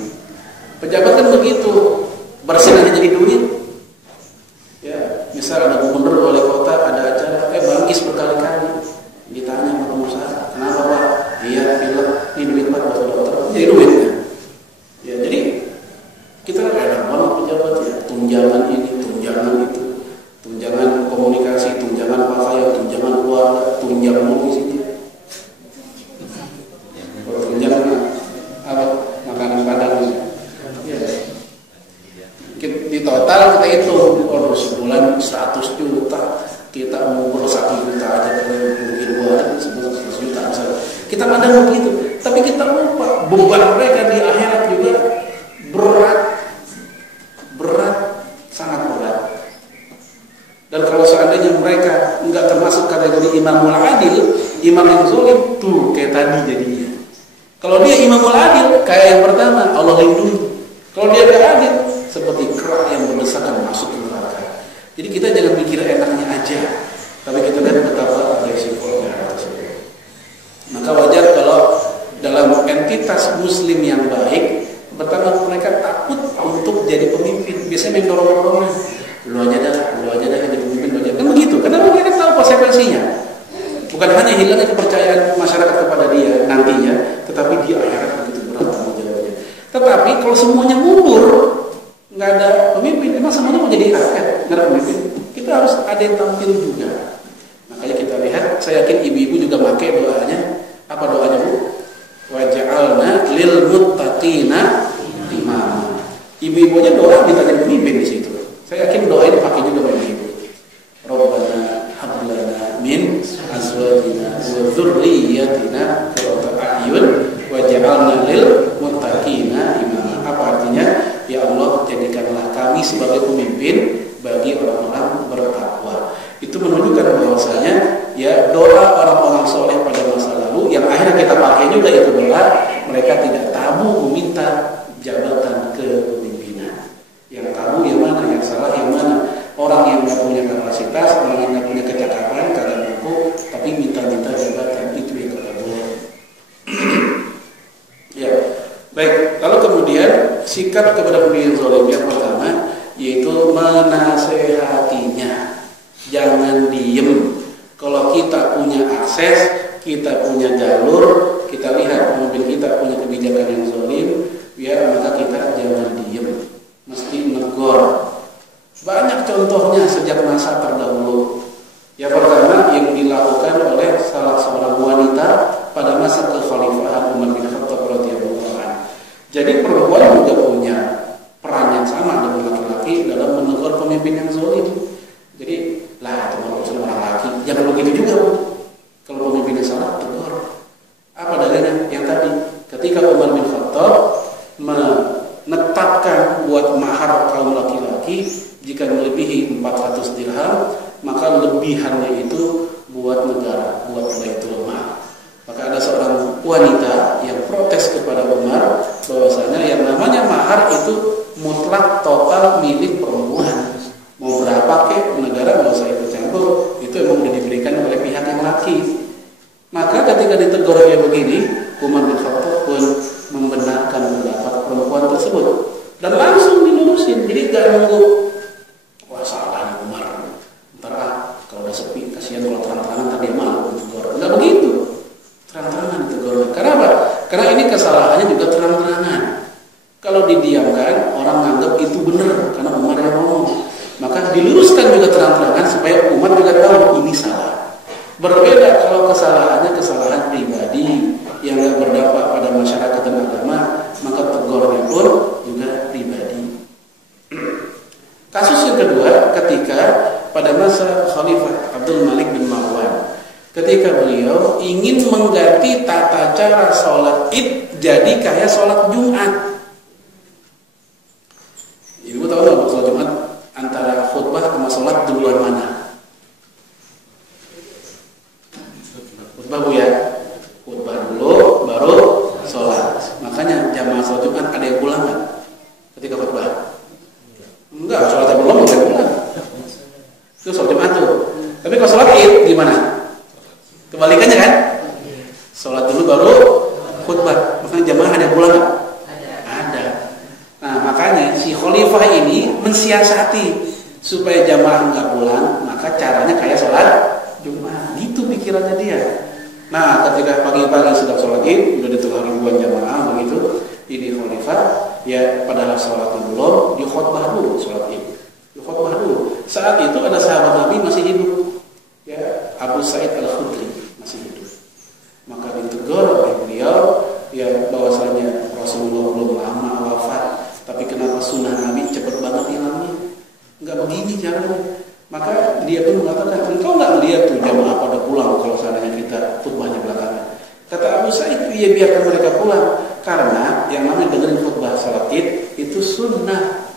Pejabat kan begitu, bersenangnya jadi duit. Ya, misal ada gubernur, wali kota, ada acara, bangkis berkali-kali. Ditanya sama pengusaha, kenapa Pak? Iya, bilang ini duit Pak buat dokter, jadi duitnya. Ya, jadi kita kan enak banget pejabat ya, tunjangan ini, tunjangan itu, tunjangan komunikasi, tunjangan pakaian, tunjangan keluarga, tunjangan mobil sini. Tunjangan apa? Makanan padang. Ya. Di total kita hitung, sebulan 100 juta, kita umur 1 juta aja mungkin buat sebulan 100 juta misalnya. Kita pandang begitu, tapi kita lupa beban mereka di akhirat juga berat, sangat berat. Dan kalau seandainya mereka enggak termasuk kategori imamul adil, imam yang zalim tuh kayak tadi jadinya. Kalau dia imamul adil, kayak yang pertama Allah lindungi. Kalau dia enggak adil, seperti kerak yang berdesakan masuk ke neraka. Jadi kita jangan mikir enaknya aja, tapi kita lihat betapa resikonya. Maka wajar kalau dalam entitas muslim yang baik, pertama mereka takut untuk jadi pemimpin. Biasanya main dorong-dorongan, lu aja dah jadi pemimpin, lu aja. Kan begitu, karena mereka tahu konsekuensinya. Bukan hanya hilangnya kepercayaan masyarakat kepada dia nantinya, tetapi dia akhirat begitu berat tanggung jawabnya. Tetapi kalau semuanya mundur, nggak ada pemimpin, memang semuanya mau jadi rakyat, nggak ada pemimpin. Kita harus ada yang tampil juga. Makanya kita lihat, saya yakin ibu-ibu juga pakai doanya. Apa doanya Bu? Waj'alna lil muttaqina imama. Ibu-ibunya doa ditanya pemimpin di situ. Saya yakin doa ini pakai juga bagi ibu. Rabbana hab lana min azwajina wa dzurriyyatina qurrata a'yun waj'alna mereka tidak tabu meminta jabatan kepemimpinan. Yang tabu yang mana, yang salah yang mana? Orang yang nggak punya kapasitas, orang yang nggak punya kecakapan, kagak mampu, tapi minta-minta jabatan, itu yang kagak boleh. Ya, baik. Lalu kemudian sikap kepada pemimpin zalim yang pertama yaitu menasehatinya. Jangan diem. Kalau kita punya akses, kita punya jalur, kita lihat pemimpin kita punya kebijakan yang zalim, ya maka kita jangan diem, mesti negor. Banyak contohnya sejak masa terdahulu. Yang pertama yang dilakukan oleh salah seorang wanita pada masa kekhalifahan Umar bin Khattab radhiyallahu anhu. Jadi perempuan juga punya peran yang sama dengan laki-laki dalam menegur pemimpin yang zalim. Jadi lah teman-teman orang laki, jangan begitu juga Bu. Kalau pemimpinnya salah tegur. Apa dalilnya? Yang tadi, ketika Umar bin Khattab menetapkan buat mahar kaum laki-laki jika melebihi 400 dirham, maka lebihannya itu buat negara, buat Baitul Mal. Maka ada seorang wanita yang protes kepada Umar bahwasanya yang namanya mahar itu mutlak total milik perempuan. Mau berapa kek negara nggak usah ikut campur, itu emang udah diberikan oleh pihak yang laki. Maka ketika ditegur kayak begini, Umar bin Khattab pun membenarkan pendapat perempuan tersebut dan langsung dilurusin. Jadi gak nunggu, wah salah nih Umar, ntar kalau udah sepi kasihan kalau terang-terangan tadi malu ditegur. Nggak begitu, terang-terangan ditegur. Karena apa? Karena ini kesalahannya juga terang-terangan. Kalau didiamkan orang nganggap itu benar karena Umar yang ngomong. Maka diluruskan juga terang-terangan supaya umat juga tahu ini salah. Berbeda kalau kesalahannya kesalahan pribadi yang tidak berdampak pada masyarakat dan agama, maka tegurnya pun juga pribadi. Kasus yang kedua ketika pada masa Khalifah Abdul Malik bin Marwan, ketika beliau ingin mengganti tata cara sholat Id jadi kayak sholat Jumat. Ibu tahu nggak sholat Jumat antara khutbah sama sholat duluan mana? Khutbah Bu ya, khutbah dulu baru sholat. Makanya jamaah sholat Jumat ada yang pulang nggak ketika khutbah? Enggak, sholatnya belum boleh pulang. Itu sholat Jumat tuh. Tapi kalau sholat Id gimana? Kebalikannya kan? Sholat dulu baru khutbah. Makanya jamaah ada yang pulang nggak? Ada. Nah makanya si khalifah ini mensiasati supaya jamaah nggak pulang, maka caranya kayak sholat Jumat. Gitu pikirannya dia. Nah ketika pagi-pagi sudah sholat Id, udah di tengah ribuan jamaah begitu, ini khalifah ya padahal sholatnya belum, di khutbah dulu sholat Id, di khutbah dulu. Saat itu ada sahabat Nabi masih hidup, ya Abu Sa'id Al-Khudri masih hidup. Maka ditegur oleh beliau ya bahwasanya Rasulullah belum lama wafat, tapi kenapa sunnah Nabi cepat banget hilangnya? Enggak begini caranya. Maka dia pun mengatakan, engkau nggak melihat tuh jamaah pada pulang kalau seandainya kita khutbahnya belakangan. Kata Abu Sa'id, iya biarkan mereka pulang, karena yang namanya dengerin khutbah salat Id itu sunnah,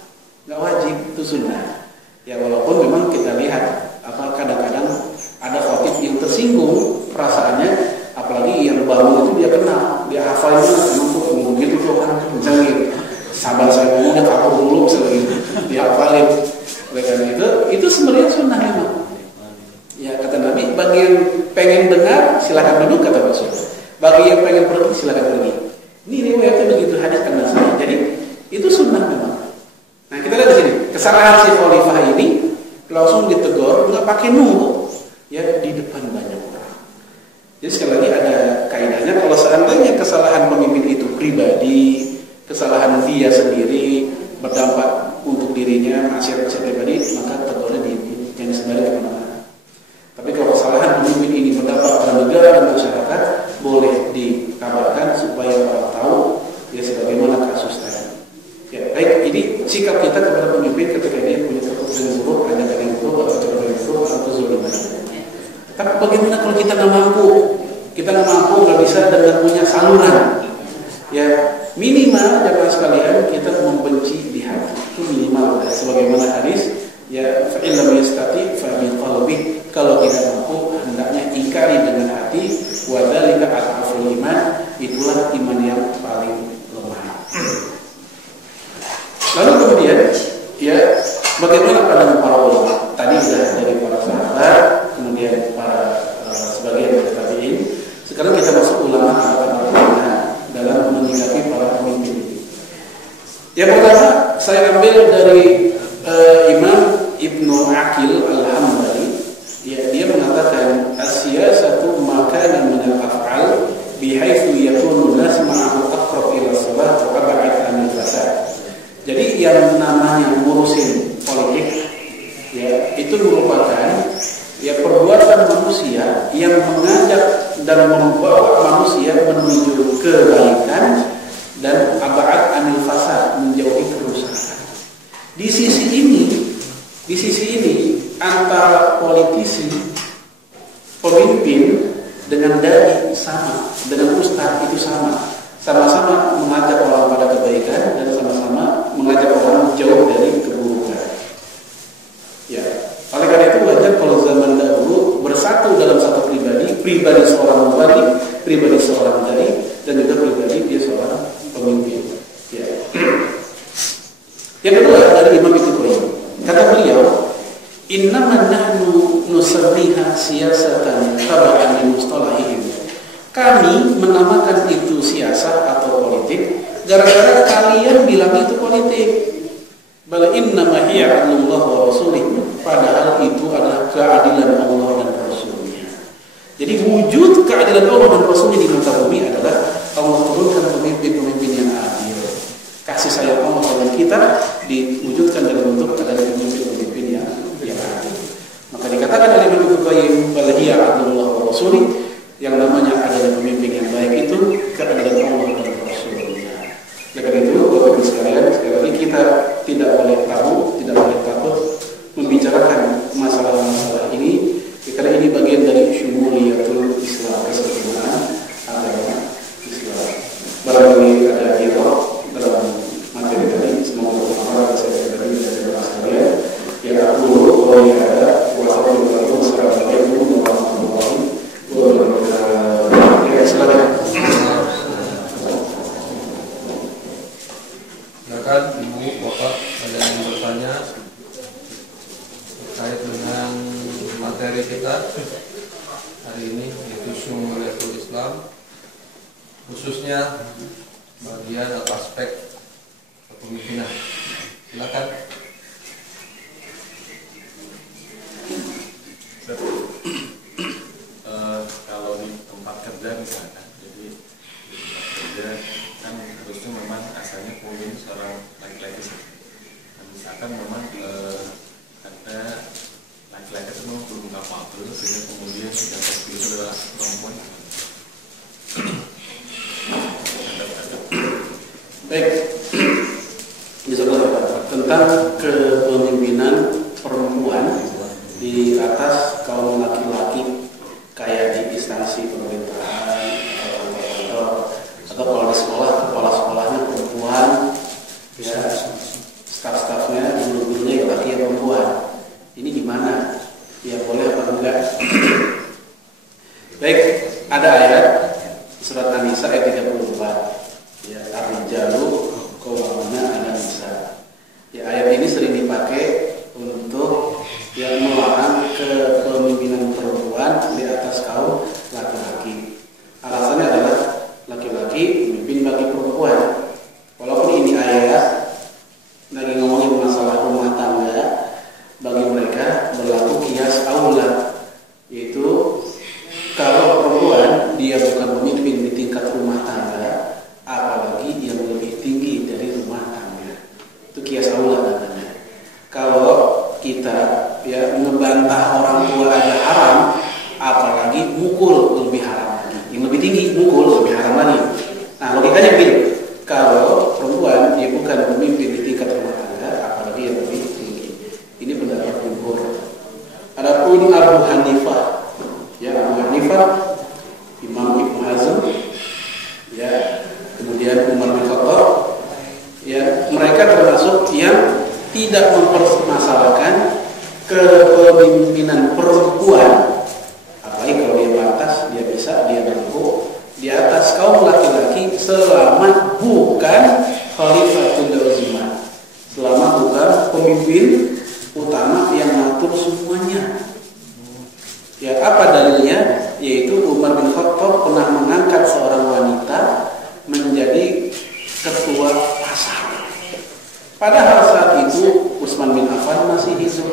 nggak wajib, itu sunnah. Ya walaupun memang kita lihat apa kadang-kadang ada khotib yang tersinggung perasaannya, apalagi yang bangun itu dia kenal, dia hafalnya memang tuh begitu tuh kan, misalnya gitu. Sabar saya ngomongnya kapur dulu misalnya gitu, dia hafalin. Oleh karena itu sebenarnya sunnah memang. Ya kata Nabi, bagi yang pengen dengar silakan duduk kata Rasul. Bagi yang pengen pergi silakan pergi. Ini riwayatnya begitu hadis An-Nasai. Jadi itu sunnah memang. Nah kita lihat di sini kesalahan si khalifah ini langsung ditegur, nggak pakai nunggu, ya di depan banyak orang. Jadi sekali lagi ada kaidahnya kalau seandainya kesalahan pemimpin itu pribadi, kesalahan dia sendiri berdampak untuk dirinya, maksiat-maksiat pribadi, maka tegurnya jangan sebaliknya kemana-mana. Tapi kalau kesalahan pemimpin ini berdampak pada negara dan masyarakat, boleh dikabarkan supaya orang tahu ya sebagaimana kasus tadi. Ya, baik, ini sikap kita kepada pemimpin ketika dia punya keputusan buruk, ada yang buruk, atau cara yang buruk, atau kezaliman. Tapi bagaimana kalau kita nggak mampu? Kita nggak mampu, nggak bisa dan nggak punya saluran. Ya, minimal jemaah sekalian kita membenci di hati. Itu minimal. Sebagaimana hadis, ya fa'illam yastati fa bi qalbi. Kalau tidak mampu, hendaknya ingkari dengan hati. Wa dzalika al-aful iman. Itulah iman yang paling Bagaimana pandangan para ulama? Tadi sudah dari para sahabat, kemudian para sebagian dari tabi'in. Sekarang kita masuk ulama dalam menyikapi para pemimpin ini. Yang pertama saya ambil dari Imam Ibnu Aqil Al-Hambali. Dia mengatakan as-siyasatu makanan min al-af'al bihaitsu yakunu nas ma'ahu aqrab ila salah wa ab'ad 'anil fasad. Jadi yang namanya ngurusin politik ya itu merupakan ya perbuatan manusia yang mengajak dan membawa manusia menuju kebaikan dan ab'ad 'anil fasad, menjauhi kerusakan. Di sisi ini antara politisi, pemimpin dengan dai sama, dengan ustaz itu sama-sama mengajak orang pada kebaikan dan sama-sama mengajak orang jauh dari keburukan. Ya, oleh karena itu wajar kalau zaman dahulu bersatu dalam satu pribadi seorang mubalik, pribadi seorang dai, dan juga pribadi dia seorang pemimpin. Ya. Yang kedua dari Imam Ibnu Qayyim, kata beliau, "Innama nahnu nusammiha siyasatan tab'an li mustalahihim." Kami menamakan itu siasat atau politik gara-gara kalian bilang itu politik. Bal innama hiya 'adlullah wa rasulih. Padahal itu adalah keadilan Allah dan Rasulnya. Jadi wujud keadilan Allah dan Rasulnya di muka bumi adalah Allah turunkan pemimpin-pemimpin yang adil. Kasih sayang Allah kepada kita diwujudkan dalam bentuk adanya pemimpin-pemimpin yang adil. Maka dikatakan oleh Imam Ibnu Qayyim, "Bal hiya 'adlullah wa rasulih." Yang namanya adanya pemimpin yang baik itu keadilan Allah dan Rasulnya. Oleh itu, Bapak Ibu sekalian, sekali lagi kita tidak boleh tabu, tidak boleh takut membicarakan masalah-masalah ini, karena ini bagian dari syumuliyatul Islam, kesempurnaan agama Islam. Barangkali ada dialog dalam materi tadi, semoga bermanfaat. Saya tadi dari Bapak sekalian. Ya aku ada wassalamualaikum warahmatullahi wabarakatuh. Ya, silakan. Silakan Ibu, Bapak, ada yang bertanya terkait dengan materi kita hari ini, yaitu Syumuliyatul Islam, khususnya bagian atau aspek kepemimpinan. Silakan. Kalau di tempat kerja misalkan, jadi di tempat kerja kan harusnya memang asalnya pemimpin seorang laki-laki. Dan misalkan memang ada laki-laki itu memang belum kapal sehingga kemudian yang terpilih adalah perempuan. Baik, tentang kepemimpinan perempuan di atas kaum laki-laki kayak di instansi pemerintahan atau kalau di sekolah, kepala sekolahnya perempuan, ya, staf-stafnya, guru-gurunya laki ya perempuan. Ini gimana? Ya boleh apa enggak? Baik, ada ayat surat An-Nisa ayat 34. Ya, ar-rijalu qawwamuna 'alan nisa. Ya, ayat ini sering dipakai untuk yang melarang kepemimpinan perempuan di atas kaum laki-laki. Alasannya adalah laki-laki memimpin bagi perempuan. Walaupun ini ayat lagi ngomongin masalah rumah tangga, bagi mereka berlaku qiyas aula, yaitu kalau perempuan dia bukan pemimpin di tingkat rumah tangga, apalagi yang lebih tinggi dari rumah tangga. Itu qiyas aula namanya. Kalau kita ya ngebantah orang tua aja haram, apalagi mukul lebih haram lagi. Yang lebih tinggi mukul lebih haram lagi. Nah, logikanya begini. Kalau perempuan dia bukan pemimpin di tingkat rumah tangga, apalagi yang lebih tinggi. Ini pendapat jumhur. Adapun Abu Hanifah, ya Abu Hanifah, Imam Ibnu Hazm, ya kemudian Umar bin Khattab, ya mereka termasuk yang tidak mempermasalahkan kepemimpinan perempuan, apalagi kalau dia pantas, dia bisa, dia mampu di atas kaum laki-laki selama bukan khalifatul uzma, selama bukan pemimpin Padahal saat itu Utsman bin Affan masih hidup,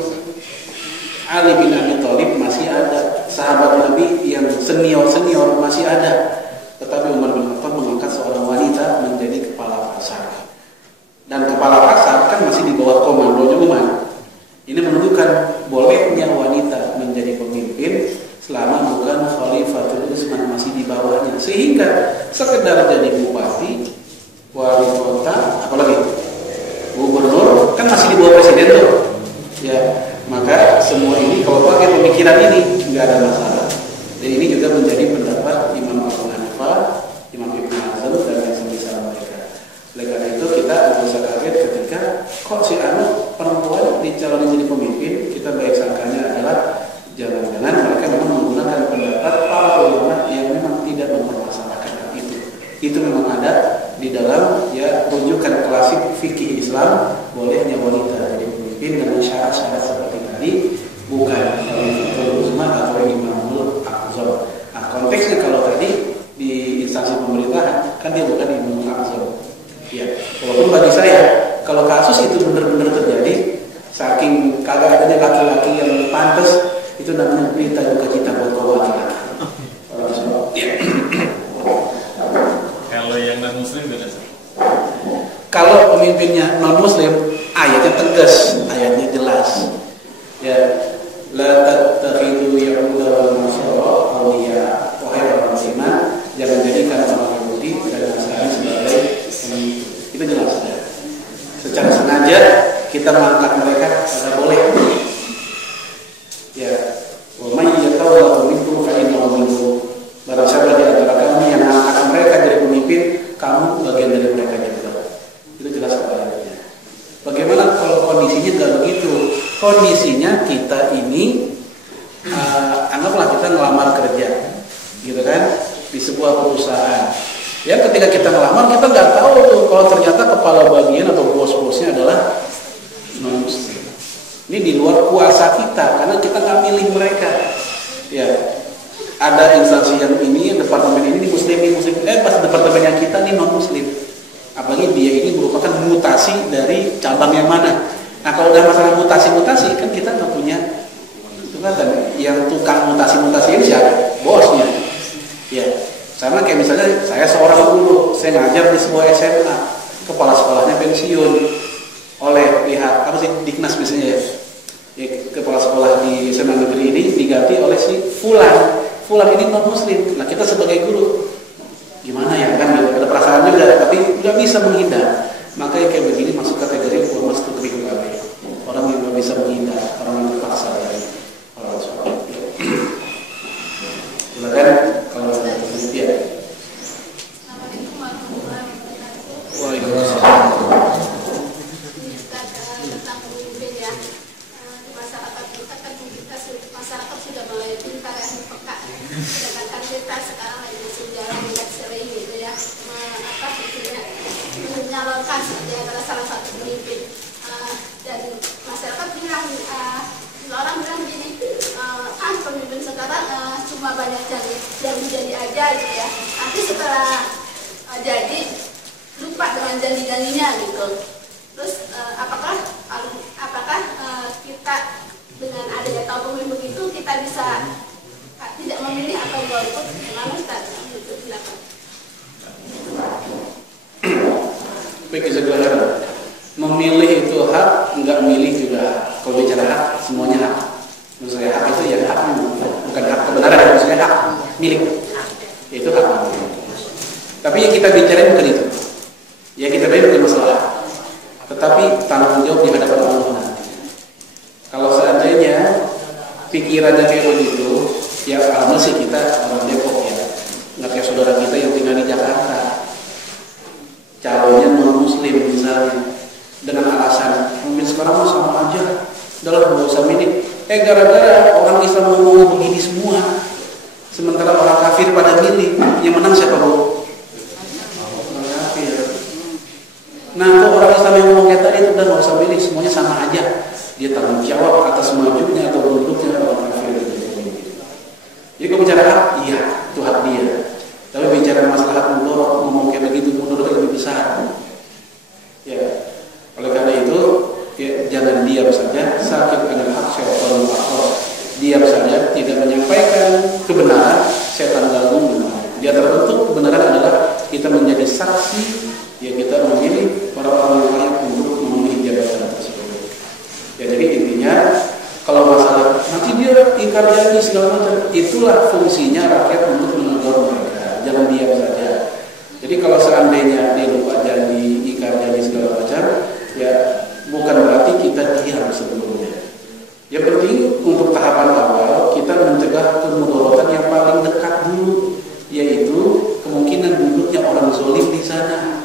Ali bin Abi Thalib masih ada, sahabat Nabi yang senior masih ada. Tetapi Umar bin Khattab mengangkat seorang wanita menjadi kepala pasar. Dan kepala pasar kan masih di bawah komandonya Umar. Ini menunjukkan bolehnya wanita menjadi pemimpin selama bukan Khalifatul Utsman, masih di bawahnya. Sehingga sekedar jadi bupati, wali kota, apalagi gubernur, kan masih di bawah presiden tuh. Ya, maka semua ini kalau pakai pemikiran ini nggak ada masalah. Dan ini juga menjadi pendapat Imam Abu Hanifah, Imam Ibnu Hazm dan yang semisal mereka. Oleh karena itu kita tidak usah kaget ketika kok si anu perempuan dicalonin jadi pemimpin, kita baik sangkanya adalah jangan-jangan mereka memang menggunakan pendapat para ulama yang memang tidak mempermasalahkan itu. Itu memang ada di dalam ya rujukan klasik fikih Islam, bolehnya wanita jadi pemimpin dengan syarat-syarat seperti tadi, bukan Khalifatul Utsman atau Imamul A'zam. Nah, konteksnya kalau tadi di instansi pemerintahan kan dia bukan Imamul A'zam. Ya, walaupun bagi saya kalau kasus itu benar-benar terjadi, saking kagak adanya laki-laki yang pantas, itu namanya berita duka cita buat kaum laki-laki. Ya. Kalau yang non muslim beda. Kalau pemimpinnya non muslim, ayatnya tegas, ayatnya jelas. Ya, la tattakhidu yahuda wal nasara awliya. Wahai orang beriman, jangan jadikan orang Yahudi dan Nasrani sebagai pemimpin. Itu jelas ya. Secara sengaja kita mengangkat mereka tidak boleh. Ya, wa may yatawallahu minkum fa innahu minhum. Barang siapa di antara kamu yang mengangkat mereka jadi pemimpin, kamu bagian dari mereka juga. Itu jelas ayatnya. Bagaimana kalau kondisinya tidak begitu? Kondisinya kita ini anggaplah kita ngelamar kerja, gitu kan, di sebuah perusahaan. Ya, ketika kita ngelamar kita nggak tahu tuh kalau ternyata kepala bagian atau bos-bosnya adalah non muslim. Ini di luar kuasa kita karena kita nggak milih mereka. Ya, ada instansi yang ini, departemen ini di muslim, pas departemen yang kita ini non muslim. Apalagi dia ini merupakan mutasi dari cabang yang mana. Nah, kalau udah masalah mutasi kan kita nggak punya itu kan yang tukang mutasi ini siapa? Bosnya. Ya, sama kayak misalnya saya seorang guru, saya ngajar di sebuah SMA, kepala sekolahnya pensiun oleh pihak apa sih Diknas misalnya ya. Ya, kepala sekolah di SMA negeri ini diganti oleh si Fulan ini non muslim. Nah, kita sebagai guru gimana ya kan ada perasaan juga, tapi nggak bisa menghindar. Makanya kayak begini masuk kategori ormas tutri kembali. Orang yang nggak bisa menghindar, orang yang terpaksa dari orang tua. Silakan kalau ada penelitian. Waalaikumsalam. Masyarakat sudah mulai pintar ya, peka. Sedangkan kita sekarang lagi masih jarang tidak sering gitu ya, menyalurkan dia adalah salah satu pemimpin. Dan masyarakat bilang, orang bilang begini, kan pemimpin sekarang cuma banyak janji aja gitu ya. Nanti setelah jadi lupa dengan janji-janjinya gitu. Terus apakah kita dengan adanya tahu pemimpin itu kita bisa tidak memilih atau golput? Gimana Ustaz? Itu silakan. Baik, jazakallahu. Memilih itu hak, enggak milih juga hak. Kalau bicara hak, semuanya hak. Menurut saya hak itu ya hak, bukan hak kebenaran, maksudnya hak milik. Itu hak. Tapi yang kita bicarain bukan itu. Ya kita bicarain bukan masalah. Tetapi tanggung jawab di hadapan Allah nanti. Kalau seandainya pikirannya kayak begitu, ya alhamdulillah sih kita orang Depok ya, nggak kayak saudara kita yang tinggal di Jakarta. Calonnya non muslim misalnya, dengan alasan pemimpin sekarang sama aja, dalam nggak usah milih. Gara-gara orang Islam ngomong begini semua, sementara orang kafir pada milih, yang menang siapa bu? Orang kafir. Nah, kok orang Islam yang ngomong kayak tadi itu udah nggak usah milih, semuanya sama aja. Dia tanggung jawab atas majunya atau buruknya orang kafir. Jadi kalau bicara hak, iya itu hak dia. Tapi bicara masalah mudorot, ngomong kayak begitu mudorotnya lebih besar. Ya, oleh karena itu kebenaran, setan ganggu benar. Di antara bentuk kebenaran adalah kita menjadi saksi, ya kita memilih orang-orang yang layak untuk memenuhi jabatan tersebut. Ya jadi intinya kalau masalah nanti dia ingkar janji segala macam, itulah fungsinya rakyat untuk menegur mereka. Jangan diam saja. Jadi kalau seandainya dia lupa janji, ingkar janji segala macam, ya bukan berarti kita diam sebelumnya. Yang penting untuk tahapan awal kita mencegah kemudaratan yang paling dekat dulu, yaitu kemungkinan duduknya orang zalim di sana.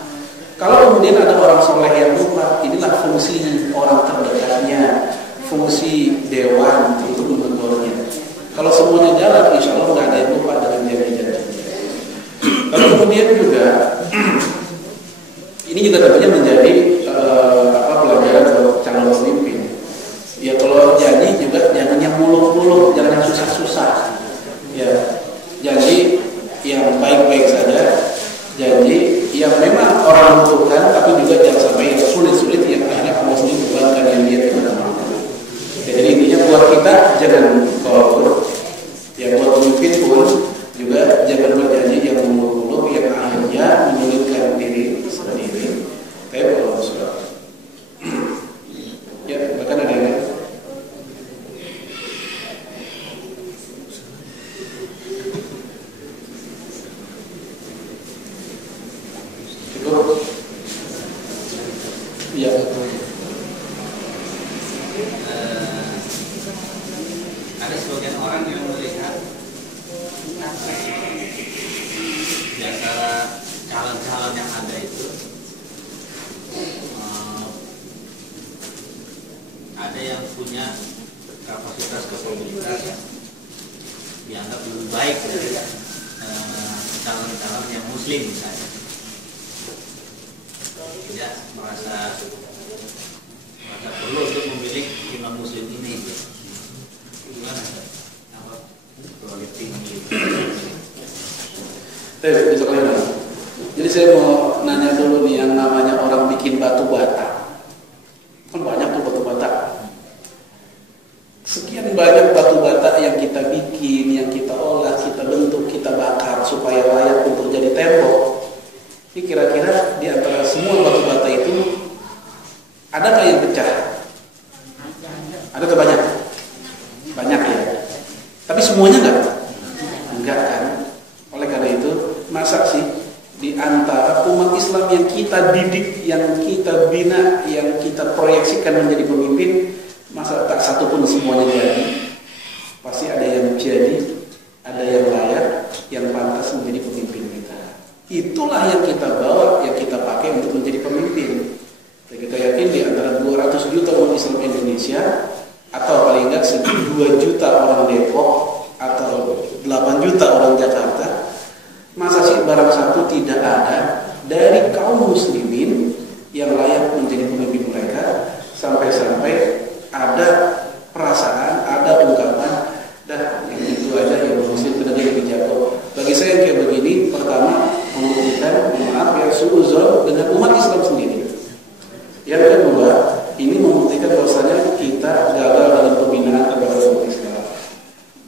Kalau kemudian ada orang soleh yang lupa, inilah fungsi orang terdekatnya, fungsi dewan untuk menegurnya. Kalau semuanya jalan, insya Allah nggak ada yang lupa dengan janji-janjinya. Lalu kemudian juga ini juga tentunya menjadi pelajaran buat calon pemimpin. Ya kalau janji juga jangan yang muluk-muluk, jangan yang susah-susah. Ya janji yang baik-baik saja, janji yang memang orang butuhkan, tapi juga jangan sampai yang sulit-sulit yang akhirnya Allah sendiri bebankan yang dia tidak mampu. Ya, jadi intinya buat kita jangan kolot, ya buat pemimpin pun juga jangan berjanji yang muluk-muluk yang akhirnya menyulitkan diri sendiri. Tapi kalau sudah, ya bahkan ada yang ya. Ada sebagian orang yang melihat di antara calon-calon yang ada itu ada yang punya kapasitas kepemilikan dianggap lebih baik dari calon-calon yang muslim misalnya. Tidak merasa perlu untuk memilih imam muslim ini. Gimana? Apa quality Jadi saya mau nanya dulu nih yang namanya orang bikin batu bata. Kan banyak tuh batu bata. Sekian banyak batu bata yang kita bikin, yang kita olah, kita bentuk, kita bakar supaya layak untuk jadi tembok. Ini kira-kira di antara semua batu bata itu ada nggak yang pecah? Ada atau banyak? Banyak ya. Tapi semuanya nggak? Enggak kan? Oleh karena itu, masa sih di antara umat Islam yang kita didik, yang kita bina, yang kita proyeksikan menjadi pemimpin, masa tak satu pun semuanya jadi? Pasti ada yang jadi, ada yang layak, yang pantas menjadi pemimpin kita. Itulah yang kita bawa, yang kita pakai untuk menjadi pemimpin. Dan kita yakin di antara 200 juta umat Islam Indonesia, atau paling enggak 2 juta orang Depok, atau 8 juta orang Jakarta, masa sih barang satu tidak ada dari kaum muslimin yang layak menjadi pemimpin mereka, sampai-sampai ada perasaan, ada ungkapan, dah yang itu aja yang muslim itu lebih jago. Bagi saya yang kayak begini, pertama membuktikan, maaf ya, suuzon dengan umat Islam sendiri. Yang kedua, ini membuktikan bahwasanya kita gagal dalam pembinaan kepada umat Islam.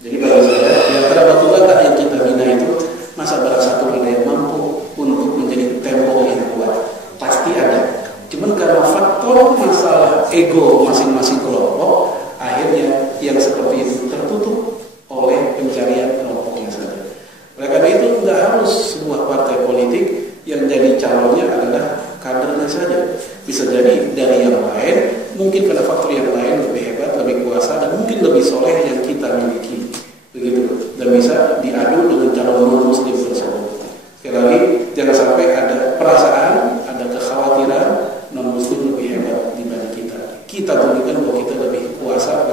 Jadi bagi saya, di antara batu bata yang kita bina itu, masa barang satu ada yang mampu untuk menjadi tembok yang kuat? Pasti ada. Cuman karena faktor masalah ego masing-masing kelompok, akhirnya yang seperti itu tertutup oleh pencarian kelompoknya saja. Oleh karena itu, nggak harus sebuah partai politik yang jadi calonnya adalah kadernya saja. Bisa jadi dari yang lain, mungkin pada faktor yang lain lebih hebat, lebih kuasa, dan mungkin lebih soleh yang kita miliki. Begitu. Dan bisa diadu dengan calon non-muslim tersebut. Sekali lagi, jangan sampai ada perasaan, ada kekhawatiran non-muslim lebih hebat dibanding kita. Kita tunjukkan bahwa kita lebih kuasa,